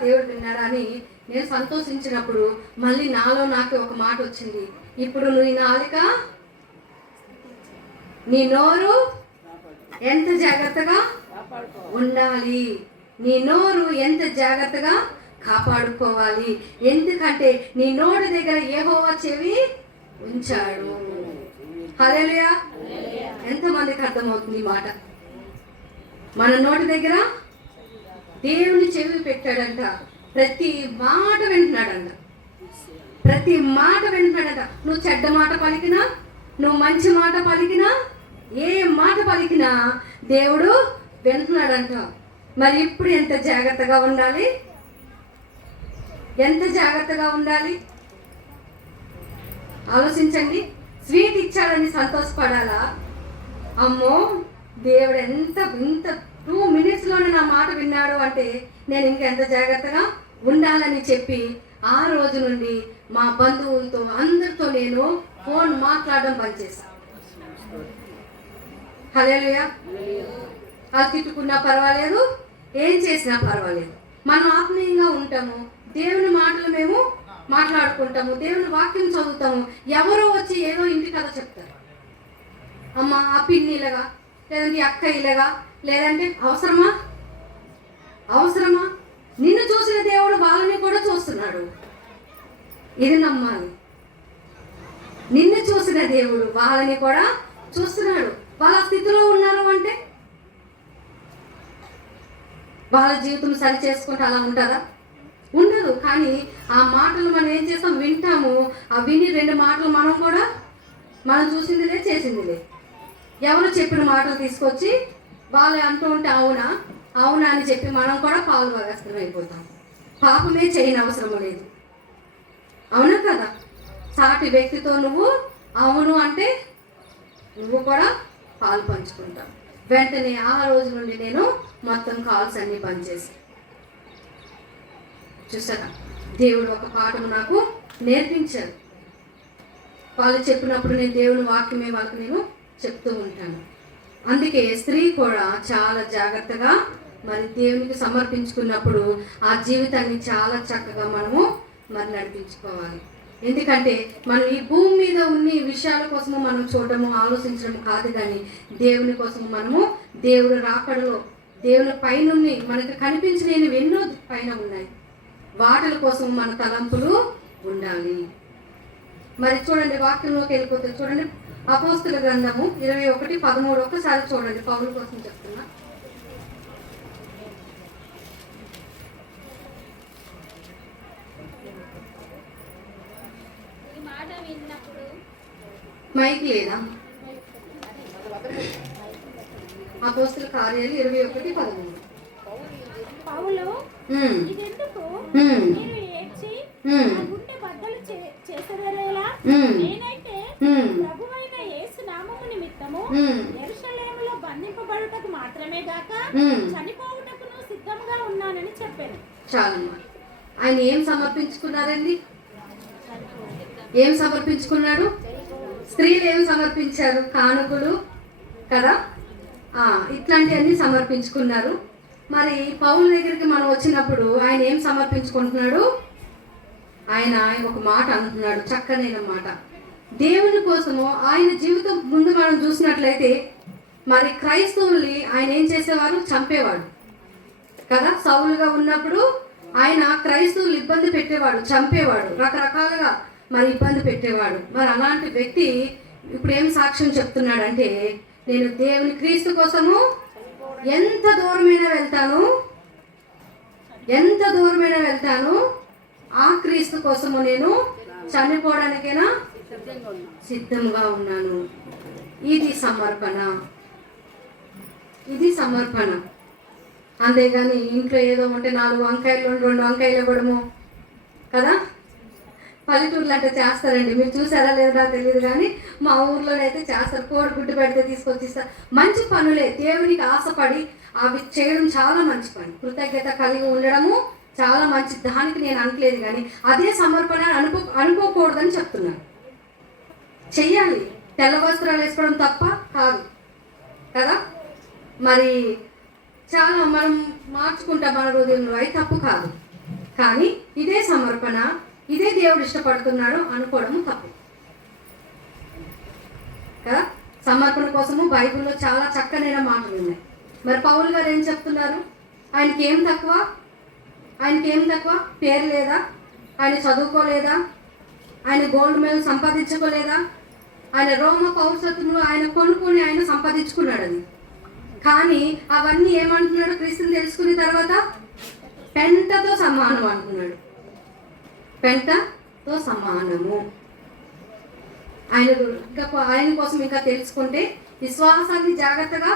అని నేను సంతోషించినప్పుడు మళ్ళీ నాలో నాకు ఒక మాట వచ్చింది, ఇప్పుడు నీ నాలుక నీ నోరు ఎంత జాగ్రత్తగా ఉండాలి, నీ నోరు ఎంత జాగ్రత్తగా కాపాడుకోవాలి. ఎందుకంటే నీ నోటి దగ్గర యెహోవా చెవి ఉంచాడు. హల్లెలూయా. ఎంతమందికి అర్థమవుతుంది ఈ మాట? మన నోటి దగ్గర దేవుని చెవి పెట్టాడంట. ప్రతి మాట వింటున్నాడంట, ప్రతి మాట వింటున్నాడంట. నువ్వు చెడ్డ మాట పలికినా, నువ్వు మంచి మాట పలికినా, ఏ మాట పలికినా దేవుడు వింటున్నాడంట. మరి ఇప్పుడు ఎంత జాగ్రత్తగా ఉండాలి, ఎంత జాగ్రత్తగా ఉండాలి ఆలోచించండి. స్వీట్ ఇచ్చాడని సంతోషపడాలా? అమ్మో దేవుడు ఇంత 2 minutesలోనే నా మాట విన్నాడు అంటే నేను ఇంకెంత జాగ్రత్తగా ఉండాలని చెప్పి ఆ రోజు నుండి మా బంధువులతో అందరితో నేను ఫోన్ మాట్లాడడం బంద్ చేశాను. హల్లెలూయా. అది తిట్టుకున్నా పర్వాలేదు, ఏం చేసినా పర్వాలేదు, మనం ఆత్మీయంగా ఉంటాము. దేవుని మాటలు మేము మాట్లాడుకుంటాము, దేవుని వాక్యం చదువుతాము. ఎవరో వచ్చి ఏదో ఇంటి కథ చెప్తారు, అమ్మ ఆ పిన్ని ఇలాగా, లేదంటే అక్క ఇలాగా, లేదంటే అవసరమా? నిన్ను చూసిన దేవుడు వాళ్ళని కూడా చూస్తున్నాడు. ఇది నమ్మాలి. నిన్ను చూసిన దేవుడు వాళ్ళని కూడా చూస్తున్నాడు. వాళ్ళ స్థితిలో ఉన్నారు అంటే వాళ్ళ జీవితం సరి చేసుకుంటే అలా ఉంటుందా? ఉండదు. కానీ ఆ మాటలు మనం ఏం చేస్తాం, వింటాము. ఆ విని 2 మాటలు మనం చూసిందిలే చేసిందిలే, ఎవరు చెప్పిన మాటలు తీసుకొచ్చి వాళ్ళు అంటూ ఉంటే అవునా అవునా అని చెప్పి మనం కూడా పాలుభాగస్థం అయిపోతాం. పాపమే చేయని అవసరం లేదు. అవునా కదా? సాటి వ్యక్తితో నువ్వు అవును అంటే నువ్వు కూడా పాలు పంచుకుంటావు. వెంటనే ఆ రోజు నుండి నేను మొత్తం కాల్స్ అన్నీ బంద్ చేసి, చూసారా, దేవుడు ఒక పాఠం నాకు నేర్పించాడు. వాళ్ళు చెప్పినప్పుడు నేను దేవుని వాక్యమే వాళ్ళకి నేను చెప్తూ ఉంటాను. అందుకే స్త్రీ కూడా చాలా జాగ్రత్తగా మరి దేవునికి సమర్పించుకున్నప్పుడు ఆ జీవితాన్ని చాలా చక్కగా మనము మరి నడిపించుకోవాలి. ఎందుకంటే మనం ఈ భూమి మీద ఉన్న విషయాల కోసము మనం చూడటము ఆలోచించడం కాదు, కానీ దేవుని కోసము మనము దేవుడు రాకడలో దేవుని పైనుండి మనకు కనిపించలేనివి ఎన్నో పైన ఉన్నాయి, వాటిల కోసం మన తలంపులు ఉండాలి. మరి చూడండి, వాక్యంలోకి వెళ్ళిపోతే చూడండి, అపోస్తుల గ్రంథము 21:13 ఒక్కసారి చూడండి. పౌలు కోసం చెప్తున్నా. మైక్ లేదా? అపోస్తుల కార్యాలు 21:13. పౌలు ఇదెందుకు మీరు ఏడ్చి గుండె బద్దలు చేసేదరేలా? నేనైతే ప్రభువైన యేసు నామము నిమిత్తము యెరూషలేములో బంధింపబడుటకు మాత్రమే గాక చనిపోవుటకును సిద్ధంగా ఉన్నానని చెప్పాను. చాలమ్మా. ఆయన ఏం సమర్పించుకున్నారండి? ఏం సమర్పించుకున్నాడు? స్త్రీలు ఏం సమర్పించారు? కానుకలు కదా, ఇట్లాంటివన్నీ సమర్పించుకున్నారు. మరి పౌలు దగ్గరికి మనం వచ్చినప్పుడు ఆయన ఏం సమర్పించుకుంటున్నాడు? ఆయన ఒక మాట అంటున్నాడు, చక్కనైన మాట. దేవుని కోసము ఆయన జీవితం ముందు మనం చూసినట్లయితే మరి క్రైస్తవుల్ని ఆయన ఏం చేసేవారు? చంపేవాడు కదా. సౌలుగా ఉన్నప్పుడు ఆయన క్రైస్తవులు ఇబ్బంది పెట్టేవాడు, చంపేవాడు, రకరకాలుగా మరి ఇబ్బంది పెట్టేవాడు. మరి అలాంటి వ్యక్తి ఇప్పుడు ఏం సాక్ష్యం చెప్తున్నాడంటే, నేను దేవుని క్రీస్తు కోసము ఎంత దూరమైనా వెళ్తాను, ఆ క్రీస్తు కోసము నేను చనిపోవడానికైనా సిద్ధంగా ఉన్నాను. ఇది సమర్పణ. అంతేగాని ఇంట్లో ఏదో ఉంటే 4 వంకాయలు 2 వంకాయలు ఇవ్వడము కదా. పల్లెటూర్లు అంటే చేస్తారండి, మీరు చూసారా లేదా తెలియదు, కానీ మా ఊర్లోనైతే చేస్తారు. కోడి గుడ్డు పెడితే తీసుకొచ్చి ఇస్తారు. మంచి పనులే, దేవునికి ఆశపడి అవి చేయడం చాలా మంచి పని. కృతజ్ఞత కలిగి ఉండడము చాలా మంచి, దానికి నేను అనట్లేదు, కానీ అదే సమర్పణ అనుకోకూడదని చెప్తున్నాను. చెయ్యాలి. తెల్ల వస్త్రాలు వేసుకోవడం తప్ప కాదు కదా. మరి చాలా మనం మార్చుకుంటాం మన హృదయంలో, అవి తప్పు కాదు. కానీ ఇదే సమర్పణ, ఇదే దేవుడు ఇష్టపడుతున్నాడు అనుకోవడము తప్పు కదా. సమర్పణ కోసము బైబిల్లో చాలా చక్కనైన మాటలు ఉన్నాయి. మరి పౌలు గారు ఏం చెప్తున్నారు? ఆయనకి ఏం తక్కువ? పేరు లేదా? ఆయన చదువుకోలేదా? ఆయన గోల్డ్ మెడల్ సంపాదించుకోలేదా? ఆయన రోమ పౌరసత్వంలో ఆయన కొనుక్కొని ఆయన సంపాదించుకున్నాడు. అది కానీ అవన్నీ ఏమంటున్నాడు? క్రీస్తుని తెలుసుకున్న తర్వాత పెంటతో సమానం అంటున్నాడు. పెంటతో సమానము. ఆయన కోసం ఇంకా తెలుసుకుంటే విశ్వాసాన్ని జాగ్రత్తగా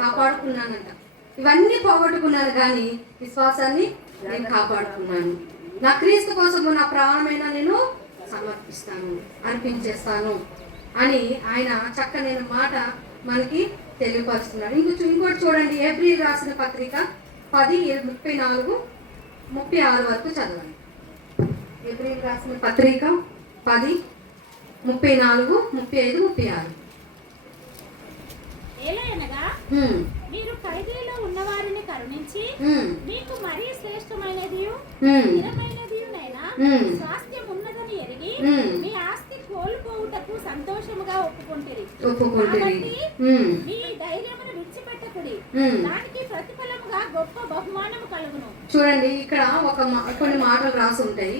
కాపాడుకున్నానంట. ఇవన్నీ పోగొట్టుకున్నాను కానీ విశ్వాసాన్ని నేను కాపాడుకున్నాను. నా క్రీస్తు కోసము నా ప్రాణమైన నేను సమర్పిస్తాను, అర్పించేస్తాను అని ఆయన చక్కనైన మాట మనకి తెలియపరుస్తున్నాడు. ఇంకోటి చూడండి, ఏప్రిల్ రాసిన పత్రిక 10:34-36 వరకు చదవండి. ఏప్రిల్ రాసిన పత్రిక 10:34-35-36. ఏలయనగా మీరు ఖైదీలో ఉన్నవారిని కరుణించి మీకు మరీ శ్రేష్టమైనది స్థిరమైనదినైనా స్వాస్థ్యం ఉన్నదని ఎరిగి మీ ఆస్తి కోల్పోవుటకు సంతోషముగా ఒప్పుకుంటిరి. మీ ధైర్యమును విడిచిపెట్టకుడి, దానికి ప్రతిఫలముగా గొప్ప బహుమానము కలుగును. చూడండి, ఇక్కడ కొన్ని మాటలు రాసి ఉంటాయి.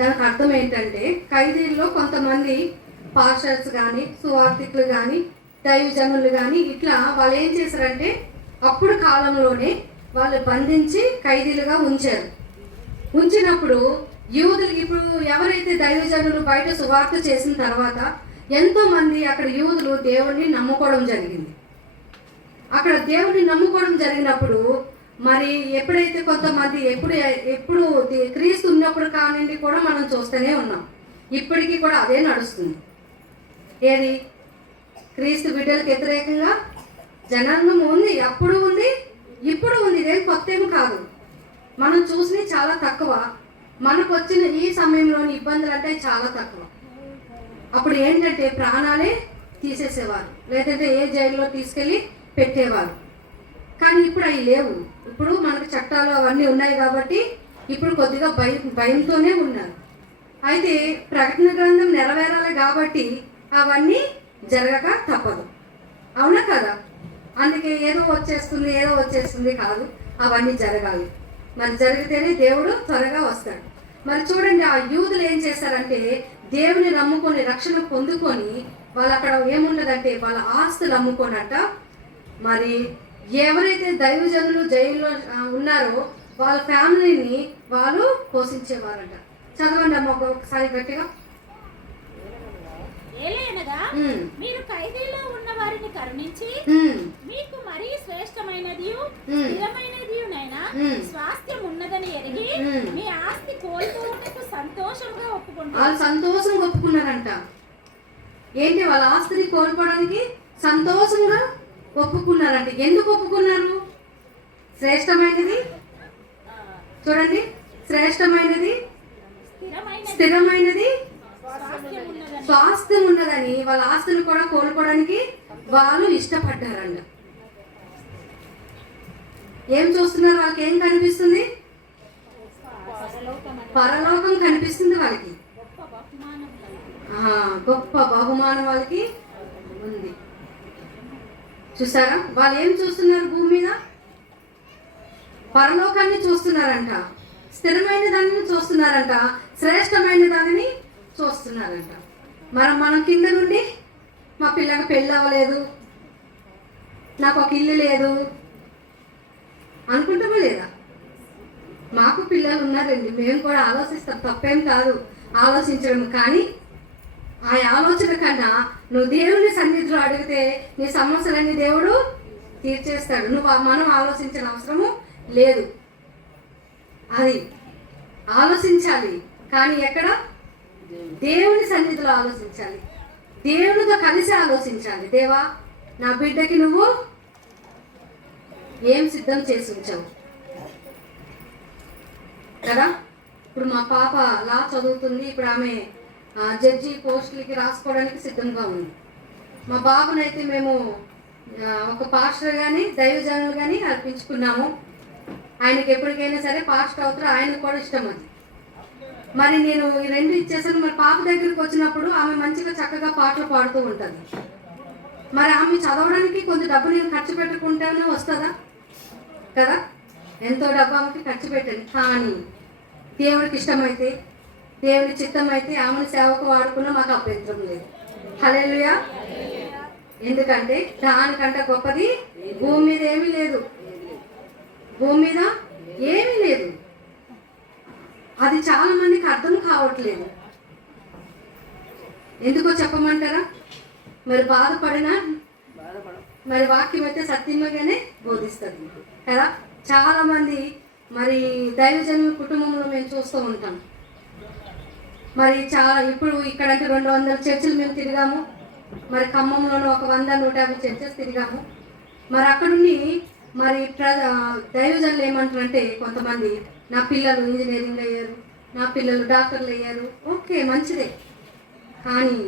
దానికి అర్థం ఏంటంటే ఖైదీల్లో కొంతమంది పాస్టర్స్ కానీ సువార్థికులు కానీ దైవజనులు కానీ ఇట్లా వాళ్ళు ఏం చేశారంటే అప్పుడు కాలంలోనే వాళ్ళు బంధించి ఖైదీలుగా ఉంచారు. ఉంచినప్పుడు యూదులు ఇప్పుడు ఎవరైతే దైవజనులు బయట సువార్త చేసిన తర్వాత ఎంతోమంది అక్కడ యూదులు దేవుణ్ణి నమ్ముకోవడం జరిగింది. అక్కడ దేవుణ్ణి నమ్ముకోవడం జరిగినప్పుడు మరి ఎప్పుడైతే కొంతమంది ఎప్పుడు క్రీస్తు ఉన్నప్పుడు కానివ్వండి కూడా మనం చూస్తూనే ఉన్నాం. ఇప్పటికీ కూడా అదే నడుస్తుంది. ఏది క్రీస్తు బిడ్డలకు వ్యతిరేకంగా జనాంగం ఉంది, అప్పుడు ఉంది, ఇప్పుడు ఉంది. ఇదేం కొత్త ఏమి కాదు. మనం చూసినవి చాలా తక్కువ. మనకు వచ్చిన ఈ సమయంలోని ఇబ్బందులు అంటే చాలా తక్కువ. అప్పుడు ఏంటంటే ప్రాణాలే తీసేసేవారు, లేదంటే ఏ జైల్లో తీసుకెళ్ళి పెట్టేవారు. కానీ ఇప్పుడు అవి లేవు. ఇప్పుడు మనకు చట్టాలు అవన్నీ ఉన్నాయి కాబట్టి ఇప్పుడు కొద్దిగా భయంతోనే ఉన్నారు. అయితే ప్రకటన గ్రంథం నెరవేరాలి కాబట్టి అవన్నీ జరగక తప్పదు. అవునా కదా? అందుకే ఏదో వచ్చేస్తుంది కాదు, అవన్నీ జరగాలి. మరి జరిగితేనే దేవుడు త్వరగా వస్తాడు. మరి చూడండి, ఆ యూదులు ఏం చేశారంటే దేవుని నమ్ముకొని రక్షణ పొందుకొని వాళ్ళు అక్కడ ఏముండదంటే వాళ్ళ ఆస్తులు అమ్ముకోనట. మరి ఎవరైతే దైవజనులు జైల్లో ఉన్నారో వాళ్ళ ఫ్యామిలీని వాళ్ళు పోషించేవారంట. చదవండి అమ్మ ఒకసారి గట్టిగా. ఏలయనగా మీరు ఖైదీలో ఉన్న వారిని కరుణించి మీకు మరీ శ్రేష్టమైనది స్థిరమైనదినైనా స్వాస్థ్యం ఉన్నదని ఎరిగి మీ ఆస్తి కోల్పోవడానికి సంతోషంగా ఒప్పుకుంటారు. వాళ్ళు సంతోషంగా ఒప్పుకున్నారంట. ఏంటి? వాళ్ళ ఆస్తిని కోల్పోవడానికి సంతోషంగా ఒప్పుకున్నారంట. ఎందుకు ఒప్పుకున్నారు? శ్రేష్టమైనది, చూడండి, శ్రేష్టమైనది స్థిరమైనది స్వాస్థ్యం ఉన్నదని వాళ్ళ ఆస్తులు కూడా కోల్పోవడానికి వాళ్ళు ఇష్టపడ్డారంట. ఏం చూస్తున్నారు? వాళ్ళకి ఏం కనిపిస్తుంది? పరలోకం కనిపిస్తుంది వాళ్ళకి. గొప్ప బహుమానం వాళ్ళకి ఉంది. చూసారా? వాళ్ళు ఏం చూస్తున్నారు? భూమి మీద పరలోకాన్ని చూస్తున్నారంట, స్థిరమైన దానిని చూస్తున్నారంట, శ్రేష్టమైన దానిని చూస్తున్నారంట. మనం కింద నుండి మా పిల్లకి పెళ్ళి అవ్వలేదు, నాకు ఒక ఇల్లు లేదు అనుకుంటామా లేదా? మాకు పిల్లలు ఉన్నారండి, మేము కూడా ఆలోచిస్తాం, తప్పేం కాదు ఆలోచించడం. కానీ ఆ ఆలోచన కన్నా నువ్వు దేవుని సన్నిధిలో అడిగితే నీ సమస్యలన్నీ దేవుడు తీర్చేస్తాడు. మనం ఆలోచించిన అవసరము లేదు. అది ఆలోచించాలి, కానీ ఎక్కడ? దేవుని సన్నిధిలో ఆలోచించాలి, దేవునితో కలిసి ఆలోచించాలి. దేవా, నా బిడ్డకి నువ్వు ఏం సిద్ధం చేసి ఉంచావు కదా? ఇప్పుడు మా పాప లా చదువుతుంది. ఇప్పుడు ఆమె జడ్జి పోస్టులకి రాసుకోవడానికి సిద్ధంగా ఉంది. మా బాబునైతే మేము ఒక పాస్టర్ కానీ దైవజనులు కానీ అర్పించుకున్నాము. ఆయనకి ఎప్పటికైనా సరే పాస్టర్ అవుతారు, ఆయనకు కూడా ఇష్టం అది. మరి నేను ఈ రెండు ఇచ్చేసాను. మరి పాప దగ్గరికి వచ్చినప్పుడు ఆమె మంచిగా చక్కగా పాటలు పాడుతూ ఉంటుంది. మరి ఆమె చదవడానికి కొంచెం డబ్బు నేను ఖర్చు పెట్టుకుంటేనే వస్తుందా కదా? ఎంతో డబ్బు ఆమెకి ఖర్చు పెట్టండి. కానీ దేవుడికి ఇష్టమైతే, దేవుని చిత్తం అయితే ఆమెను సేవకు వాడుకున్నా మాకు అభ్యంతరం లేదు. హల్లెలూయా. ఎందుకంటే దానికంటే గొప్పది భూమి మీద ఏమీ లేదు. భూమి మీద ఏమీ లేదు. అది చాలా మందికి అర్థం కావట్లేదు. ఎందుకో చెప్పమంటారా? మరి బాధపడినా మరి వాక్యం అయితే సత్యమగానే బోధిస్తుంది కదా. చాలా మంది మరి దైవజనుల కుటుంబంలో మేము చూస్తూ ఉంటాం. మరి ఇప్పుడు ఇక్కడంటే 200 చర్చిలు మేము తిరిగాము. మరి ఖమ్మంలోనూ ఒక 100-150 చర్చెస్ తిరిగాము. మరి అక్కడుండి మరి దైవజనులు ఏమంటారంటే కొంతమంది, నా పిల్లలు ఇంజనీరింగ్ అయ్యారు, నా పిల్లలు డాక్టర్లు అయ్యారు. ఓకే, మంచిదే. కానీ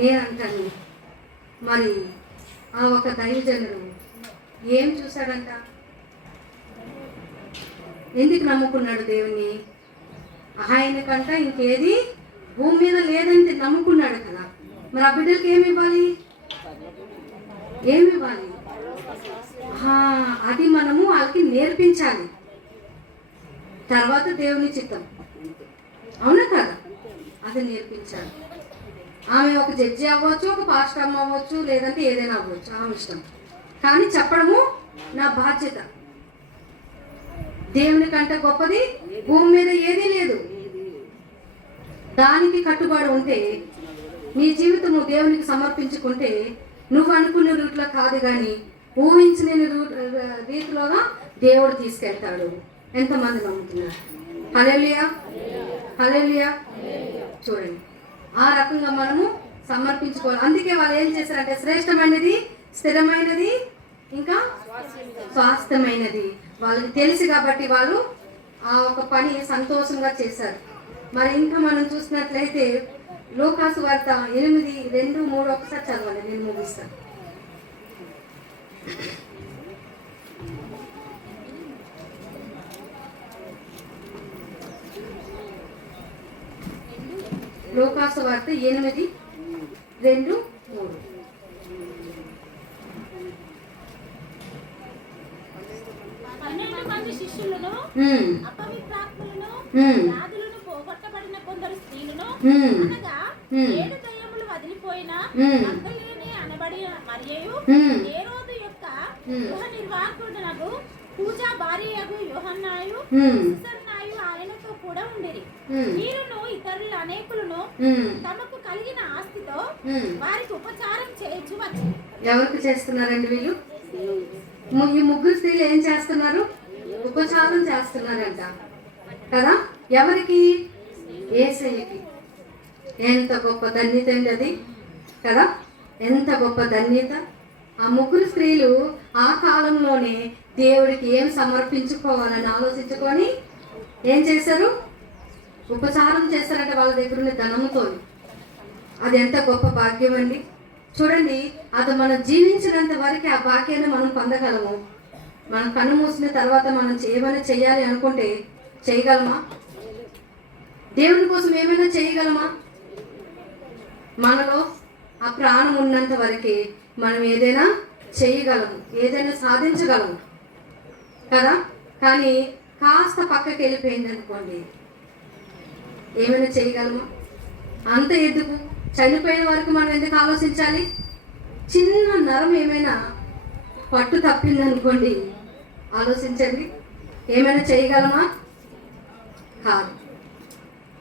నేనంటాను, మరి ఆ ఒక దైవజనుడు ఏం చూశాడంట? ఎందుకు నమ్ముకున్నాడు దేవుణ్ణి? ఆయనకంట ఇంకేది భూమి మీద లేదంటే నమ్ముకున్నాడు కదా. మరి ఆ బిడ్డలకి ఏమి ఇవ్వాలి? అది మనము వాళ్ళకి నేర్పించాలి. తర్వాత దేవుని చిత్తం. అవునా కదా? అది నేర్పించాలి. ఆమె ఒక జడ్జి అవ్వచ్చు, ఒక పాస్టర్ అమ్మ అవ్వచ్చు, లేదంటే ఏదైనా అవ్వచ్చు, ఆమె ఇష్టం. కానీ చెప్పడము నా బాధ్యత. దేవుని కంటే గొప్పది భూమి మీద ఏదీ లేదు. దానికి కట్టుబడి ఉంటే, నీ జీవితము దేవునికి సమర్పించుకుంటే, నువ్వు అనుకున్న రూట్లో కాదు కానీ ఊహించిన రీతిలోగా దేవుడు తీసుకెళ్తాడు. ఎంతమంది నమ్ముతున్నారు? హల్లెలూయా, హల్లెలూయా. చూడండి, ఆ రకంగా మనము సమర్పించుకోవాలి. అందుకే వాళ్ళు ఏం చేశారంటే, శ్రేష్టమైనది, స్థిరమైనది, ఇంకా స్వాస్థ్యమైనది వాళ్ళకి తెలుసు కాబట్టి వాళ్ళు ఆ ఒక పని సంతోషంగా చేశారు. మరి ఇంకా మనం చూసినట్లయితే లూకాసు వార్త 8:2-3 ఒకసారి చదవండి, నేను ముగిస్తాను. లూకాసు వార్త 8:2-3. 12 మంది శిష్యులను, అపవిత్రాత్మలను, వ్యాధులను పోగొట్టబడిన కొందరు స్త్రీలను, అనగా 7 దయ్యములు వదిలిపోయిన మగ్దలేనే అనబడిన మరియయు, హేరోదు యొక్క గృహ నిర్వాహకుడనగు పూజా భార్యయగు యోహన్నాయు, సుసన్నాయు ఆయనతో కూడా ఉండిరి. వీరును ఇతరులు అనేకులను తమకు కలిగిన ఆస్తితో వారికి ఉపచారం చేయొచ్చు వచ్చి. ఎవరికి చేస్తున్నారండి వీళ్ళు? ఈ ముగ్గురు స్త్రీలు ఏం చేస్తున్నారు? ఉపచారం చేస్తున్నారంట కదా. ఎవరికి? యేసయ్యకి. ఎంత గొప్ప ధన్యత అండి అది కదా, ఎంత గొప్ప ధన్యత. ఆ ముగ్గురు స్త్రీలు ఆ కాలంలోనే దేవుడికి ఏం సమర్పించుకోవాలని ఆలోచించుకొని ఏం చేశారు? ఉపచారం చేస్తారంటే వాళ్ళ దగ్గర ఉన్న ధనముతో. అది ఎంత గొప్ప భాగ్యం అండి. చూడండి, అది మనం జీవించినంత వరకు ఆ భాగ్యాన్ని మనం పొందగలము. మనం కన్ను మూసిన తర్వాత మనం ఏమైనా చేయాలి అనుకుంటే చేయగలమా? దేవుని కోసం ఏమైనా చేయగలమా? మనలో ఆ ప్రాణం ఉన్నంత వరకే మనం ఏదైనా చేయగలము, ఏదైనా సాధించగలము కదా. కానీ కాస్త పక్కకి వెళ్ళిపోయింది అనుకోండి, ఏమైనా చేయగలమా? అంత ఎందుకు? చనిపోయే వరకు మనం ఎందుకు ఆలోచించాలి? చిన్న నరం ఏమైనా పట్టు తప్పింది అనుకోండి, ఆలోచించండి, ఏమైనా చేయగలమా? కాదు.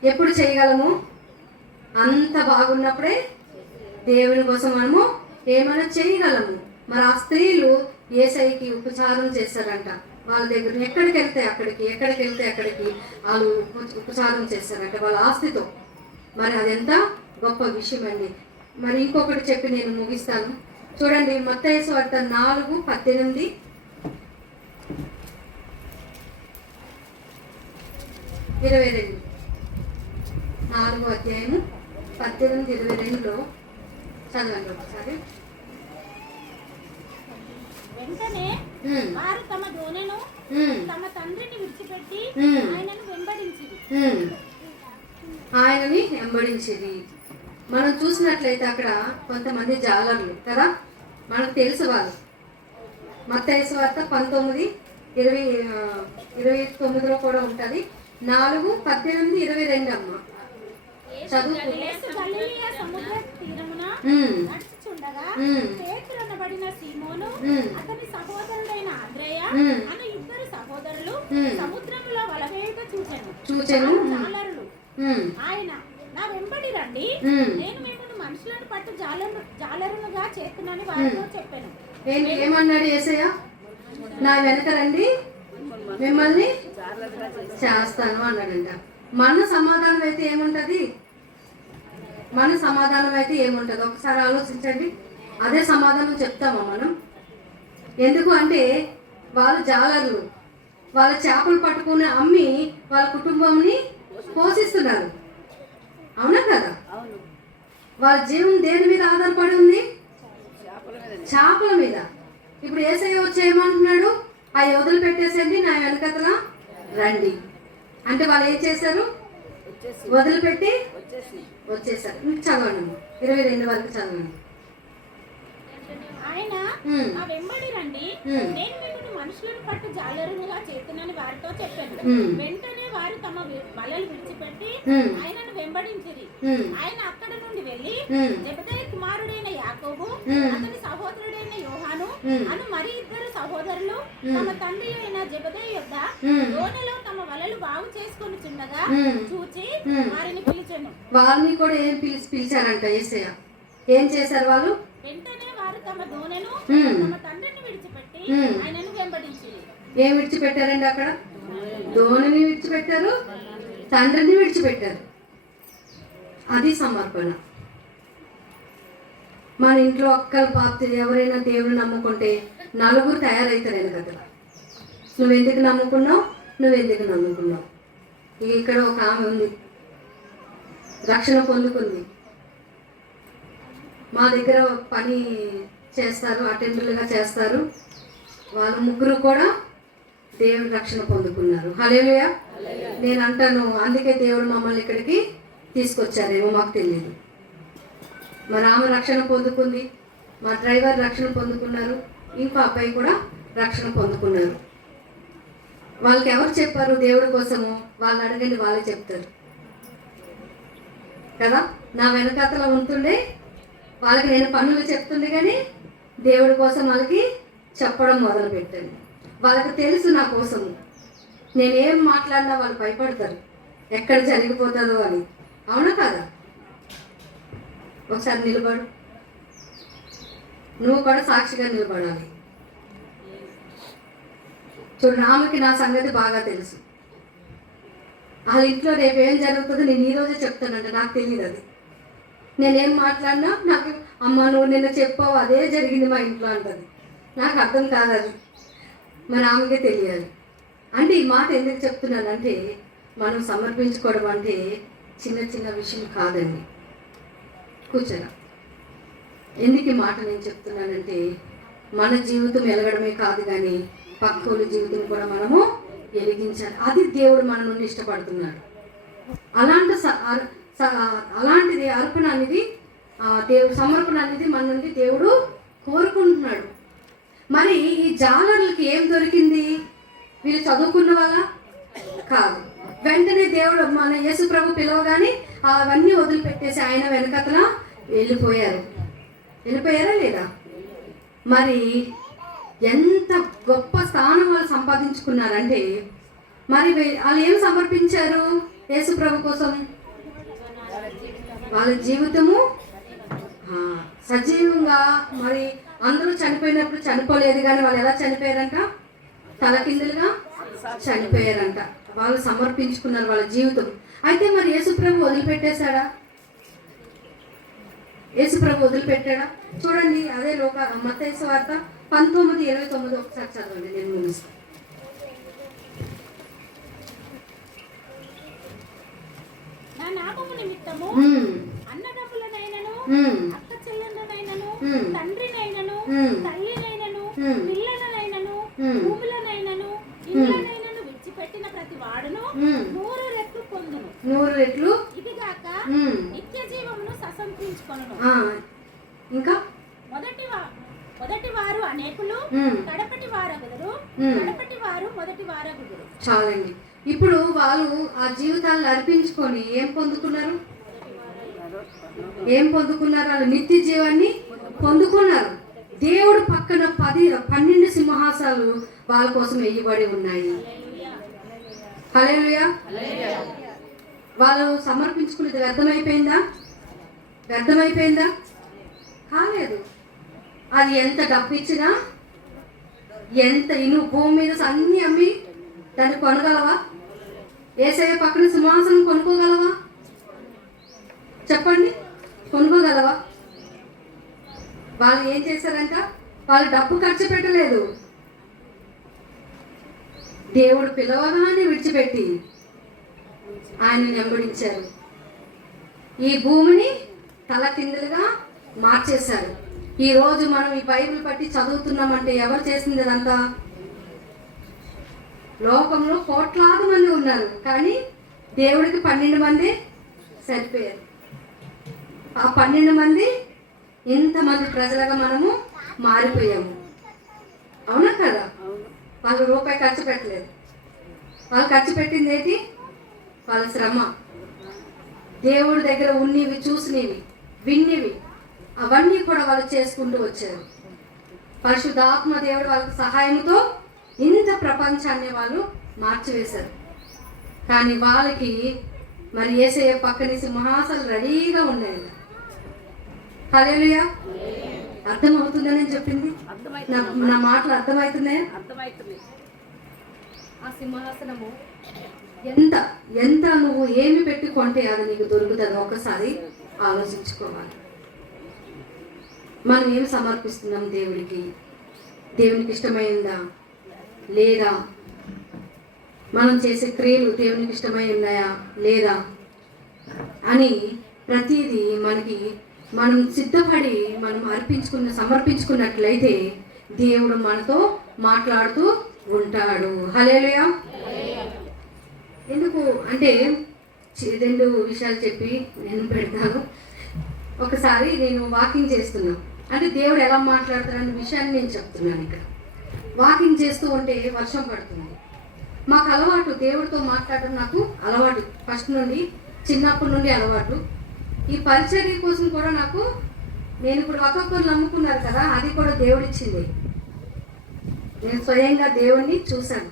ఎప్పుడు చేయగలము? అంత బాగున్నప్పుడే దేవుని కోసం మనము ఏమైనా చేయగలము. మరి ఆ స్త్రీలు యేసయ్యకి ఉపచారం చేశారంట. వాళ్ళ దగ్గర ఎక్కడికి వెళ్తే అక్కడికి వాళ్ళు ఉపచారం చేశారంట వాళ్ళ ఆస్తితో. మరి అదెంత గొప్ప విషయం అండి. మరి ఇంకొకటి చెప్పి నేను ముగిస్తాను. చూడండి, మత్తయి సువార్త 4:18. 22 4వ అధ్యాయము 18-22లో చదవండి ఒకసారి. వెంటనే వారు తమ దోణెను తమ తండ్రిని విడిచిపెట్టి ఆయనని వెంబడించింది. మనం చూసినట్లయితే అక్కడ కొంతమంది జాలర్లు కదా, మనకు తెలుసు వాళ్ళు. మత్తయి సువార్త 19:29లో కూడా ఉంటుంది. 4:18-22 అమ్మ చదువు. సముద్ర తీరమున నడుచుచుండగా పేతురు అనబడిన సీమోను, అతని సహోదరుడైన అంద్రెయ అను ఇద్దరు సహోదరులు సముద్రములో వలవేయుట చూచెను. జాలరులు ఆయన, నా వెంబడి రండి, నేను మిమ్మల్ని మనుషులను పట్టు జాలరులుగా చేస్తున్నాను వారితో చెప్పాను. ఏమన్నాడు యేసయ్య? నా వెనక రండి, మిమ్మల్ని చేస్తాను అన్నాడంట. మన సమాధానం అయితే ఏముంటది? ఒకసారి ఆలోచించండి. అదే సమాధానం చెప్తామా మనం? ఎందుకు అంటే వాళ్ళు జాలర్లు, వాళ్ళ చేపలు పట్టుకుని అమ్మి వాళ్ళ కుటుంబంని పోషిస్తున్నారు. అవునా కదా? వాళ్ళ జీవం దేని మీద ఆధారపడి ఉంది? చేపల మీద. ఇప్పుడు యేసయ్య వచ్చి ఏమంటున్నాడు? ఆ వదిలి పెట్టేసండి, నా వెనకతలా రండి అంటే వాళ్ళు ఏం చేశారు? వదిలిపెట్టి వచ్చేసారు. చదవండి, 22 వరకు చదవండి. ఆయన, నా వెంబడి రండి, నేను మిమ్మల్ని మనుషులను పట్టు జాలరులుగా చేస్తున్నాను వారితో చెప్పాను. వెంటనే వారు తమ వలలు విడిచిపెట్టి ఆయనను వెంబడించిరి. ఆయన అక్కడ నుండి వెళ్ళి జెబెదయి కుమారుడైన యాకోబు, అతని సహోదరుడైన యోహాను అను మరి ఇద్దరు సహోదరులు తమ తండ్రి అయిన జెబెదయి యొద్ద దోణిలో తమ వలలు బాగు చేసుకొని చిన్నగా చూచి వారిని పిలిచెను. వారిని కూడా ఏం పిలిచారంట యేసయ్య? ఏం చేశారు వాళ్ళు? వెంటనే వారు తమ దోణెను తమ తండ్రిని విడిచిపెట్టి ఆయనను వెంబడించి. ఏం విడిచిపెట్టారండి అక్కడ? దోణిని విడిచిపెట్టారు, తండ్రిని విడిచిపెట్టారు. అది సమర్పణ. మన ఇంట్లో ఒక్కరు బాప్తి ఎవరైనా దేవుని నమ్ముకుంటే నలుగురు తయారవుతారు కదా. నువ్వెందుకు నమ్ముకున్నావు, నువ్వెందుకు నమ్ముకున్నావు? ఇక్కడ ఒక ఆమె ఉంది, రక్షణ పొందుకుంది. మా దగ్గర పని చేస్తారు, అటెండర్లుగా చేస్తారు. వాళ్ళు ముగ్గురు కూడా దేవుని రక్షణ పొందుకున్నారు. హల్లెలూయా. నేను అంటాను, అందుకే దేవుడు మమ్మల్ని ఇక్కడికి తీసుకొచ్చారేమో మాకు తెలియదు. మరి ఆమె రక్షణ పొందుకుంది, మా డ్రైవర్ రక్షణ పొందుకున్నారు, ఇంకో అబ్బాయి కూడా రక్షణ పొందుకున్నారు. వాళ్ళకి ఎవరు చెప్పారు దేవుడి కోసము? వాళ్ళు అడగండి, వాళ్ళే చెప్తారు కదా. నా వెనకాతల ఉంటుండే వాళ్ళకి నేను పనులు చెప్తుండే, కానీ దేవుడి కోసం వాళ్ళకి చెప్పడం మొదలు పెట్టండి. వాళ్ళకి తెలుసు నా కోసము. నేనేం మాట్లాడినా వాళ్ళు భయపడతారు, ఎక్కడ జరిగిపోతుందో అని. అవునా కదా? ఒకసారి నిలబడు, నువ్వు కూడా సాక్షిగా నిలబడాలి. చూడు, ఆమెకి నా సంగతి బాగా తెలుసు. వాళ్ళ ఇంట్లో రేపు ఏం జరుగుతుందో నేను ఈరోజే చెప్తానంటే నాకు తెలియదు. అది నేనేం మాట్లాడినా నాకు అమ్మ నువ్వు నిన్న చెప్పావు అదే జరిగింది మా ఇంట్లో అంటది. నాకు అర్థం కాదు అది, మరి ఆమెకే తెలియాలి. అంటే ఈ మాట ఎందుకు చెప్తున్నానంటే, మనం సమర్పించుకోవడం అంటే చిన్న చిన్న విషయం కాదండి. కూర్చోరా. ఎందుకు ఈ మాట నేను చెప్తున్నానంటే, మన జీవితం వెలగడమే కాదు కానీ పక్కోళ్ళ జీవితం కూడా మనము వెలిగించాలి. అది దేవుడు మన నుండి ఇష్టపడుతున్నాడు. అలాంటిది అర్పణ అనేది, దేవుడు సమర్పణ అనేది మన నుండి దేవుడు కోరుకుంటున్నాడు. మరి ఈ జాలర్లకి ఏం దొరికింది? వీళ్ళు చదువుకున్న వాళ్ళ కాదు. వెంటనే దేవుడు మన యేసు ప్రభు పిలవగానే అవన్నీ వదిలిపెట్టేసి ఆయన వెనకతల వెళ్ళిపోయారా లేదా? మరి ఎంత గొప్ప స్థానం వాళ్ళు సంపాదించుకున్నారంటే, మరి వాళ్ళు ఏం సమర్పించారు యేసు ప్రభు కోసం? వాళ్ళ జీవితము సజీవంగా. మరి అందరూ చనిపోయినప్పుడు చనిపోలేదు, కానీ వాళ్ళు ఎలా చనిపోయారంట? తలకిందులుగా చనిపోయారంట. వాళ్ళు సమర్పించుకున్నారు వాళ్ళ జీవితం. అయితే మరి యేసుప్రభు వదిలిపెట్టేశాడా? యేసుప్రభు వదిలిపెట్టాడా? చూడండి, అదే మత్తయి సువార్త 19:29 ఒకసారి చదవండి, నేను ముగిస్తాను. నా నామము నిమిత్తము అన్నదమ్ములనైనను అక్క చెల్లెళ్ళనైనను తండ్రినైనను తల్లినైనను పిల్లలనైనను భూములనైనను ఇళ్ళనైనను విడిచిపెట్టిన ప్రతి వాడును 100 రెట్లు పొందును. 100 రెట్లు. ఇదిగాక నిత్య జీవమును సంపాదించుకొనును. ఇంకా మొదటి వారు అనేకులు, కడపటి వారగుదురు, కడపటి వారు మొదటి వారగుదురు. చాలండి. ఇప్పుడు వాళ్ళు ఆ జీవితాలను అర్పించుకొని ఏం పొందుకున్నారు? వాళ్ళు నిత్య జీవాన్ని పొందుకున్నారు. దేవుడు పక్కన 12 సింహాసాలు వాళ్ళ కోసం వేయబడి ఉన్నాయి. హల్లెలూయా. వాళ్ళు సమర్పించుకునేది వ్యర్థమైపోయిందా? కాలేదు. అది ఎంత డబ్బు ఇచ్చినా, ఎంత ఇను భూమి మీద అన్ని అమ్మి దాన్ని కొనగలవా? యేసయ్య పక్కన సింహాసనం కొనుక్కోగలవా? చెప్పండి, కొనుక్కోగలవా? వాళ్ళు ఏం చేశారంట? వాళ్ళు డబ్బు ఖర్చు పెట్టలేదు. దేవుడు పిలవగానే విడిచిపెట్టి ఆయన వెంబడించారు. ఈ భూమిని తలకిందులుగా మార్చేశారు. ఈరోజు మనం ఈ బైబిల్ పట్టి చదువుతున్నామంటే ఎవరు చేసింది అదంతా? లోకంలో కోట్లాది మంది ఉన్నారు, కానీ దేవుడికి 12 మంది సరిపోయారు. ఆ 12 మంది ఇంతమంది ప్రజలుగా మనము మారిపోయాము. అవునా కదా? వాళ్ళు రూపాయి ఖర్చు పెట్టలేదు. వాళ్ళు ఖర్చు పెట్టింది ఏంటి? వాళ్ళ శ్రమ, దేవుడి దగ్గర ఉన్నవి, చూసినవి, విన్నవి, అవన్నీ కూడా వాళ్ళు చేసుకుంటూ వచ్చారు. పరిశుద్ధాత్మ దేవుడు వాళ్ళకి సహాయంతో ఇంత ప్రపంచాన్ని వాళ్ళు మార్చివేశారు. కానీ వాళ్ళకి మరి యేసయ్య పక్కనే సింహాసనం రెడీగా ఉండేది. హల్లెలూయా. అర్థమవుతుందని నేను చెప్పింది, నా మాటలు అర్థమవుతున్నాయా? ఆ సింహాసనము ఎంత ఎంత నువ్వు ఏమి పెట్టుకుంటే అది నీకు దొరుకుతుందో ఒకసారి ఆలోచించుకోవాలి. మనం ఏం సమర్పిస్తున్నాం దేవుడికి? దేవునికి ఇష్టమైందా లేదా? మనం చేసే క్రియలు దేవునికి ఇష్టమై ఉన్నాయా లేదా అని ప్రతిదీ మనం సిద్ధపడి మనం సమర్పించుకున్నట్లయితే దేవుడు మనతో మాట్లాడుతూ ఉంటాడు. హల్లెలూయా. ఎందుకు అంటే 2 విషయాలు చెప్పి నేను పెడతాను. ఒకసారి నేను వాకింగ్ చేస్తున్నాను, అంటే దేవుడు ఎలా మాట్లాడతాడనే విషయాన్ని నేను చెప్తున్నాను. ఇక్కడ వాకింగ్ చేస్తూ ఉంటే వర్షం పడుతుంది. మాకు అలవాటు దేవుడితో మాట్లాడడం, నాకు అలవాటు ఫస్ట్ నుండి, చిన్నప్పటి నుండి అలవాటు. ఈ పరిచర్య కోసం కూడా నేను ఇప్పుడు ఒక్కొక్కరు నమ్ముకున్నారు కదా, అది కూడా దేవుడిచ్చింది. నేను స్వయంగా దేవుణ్ణి చూశాను.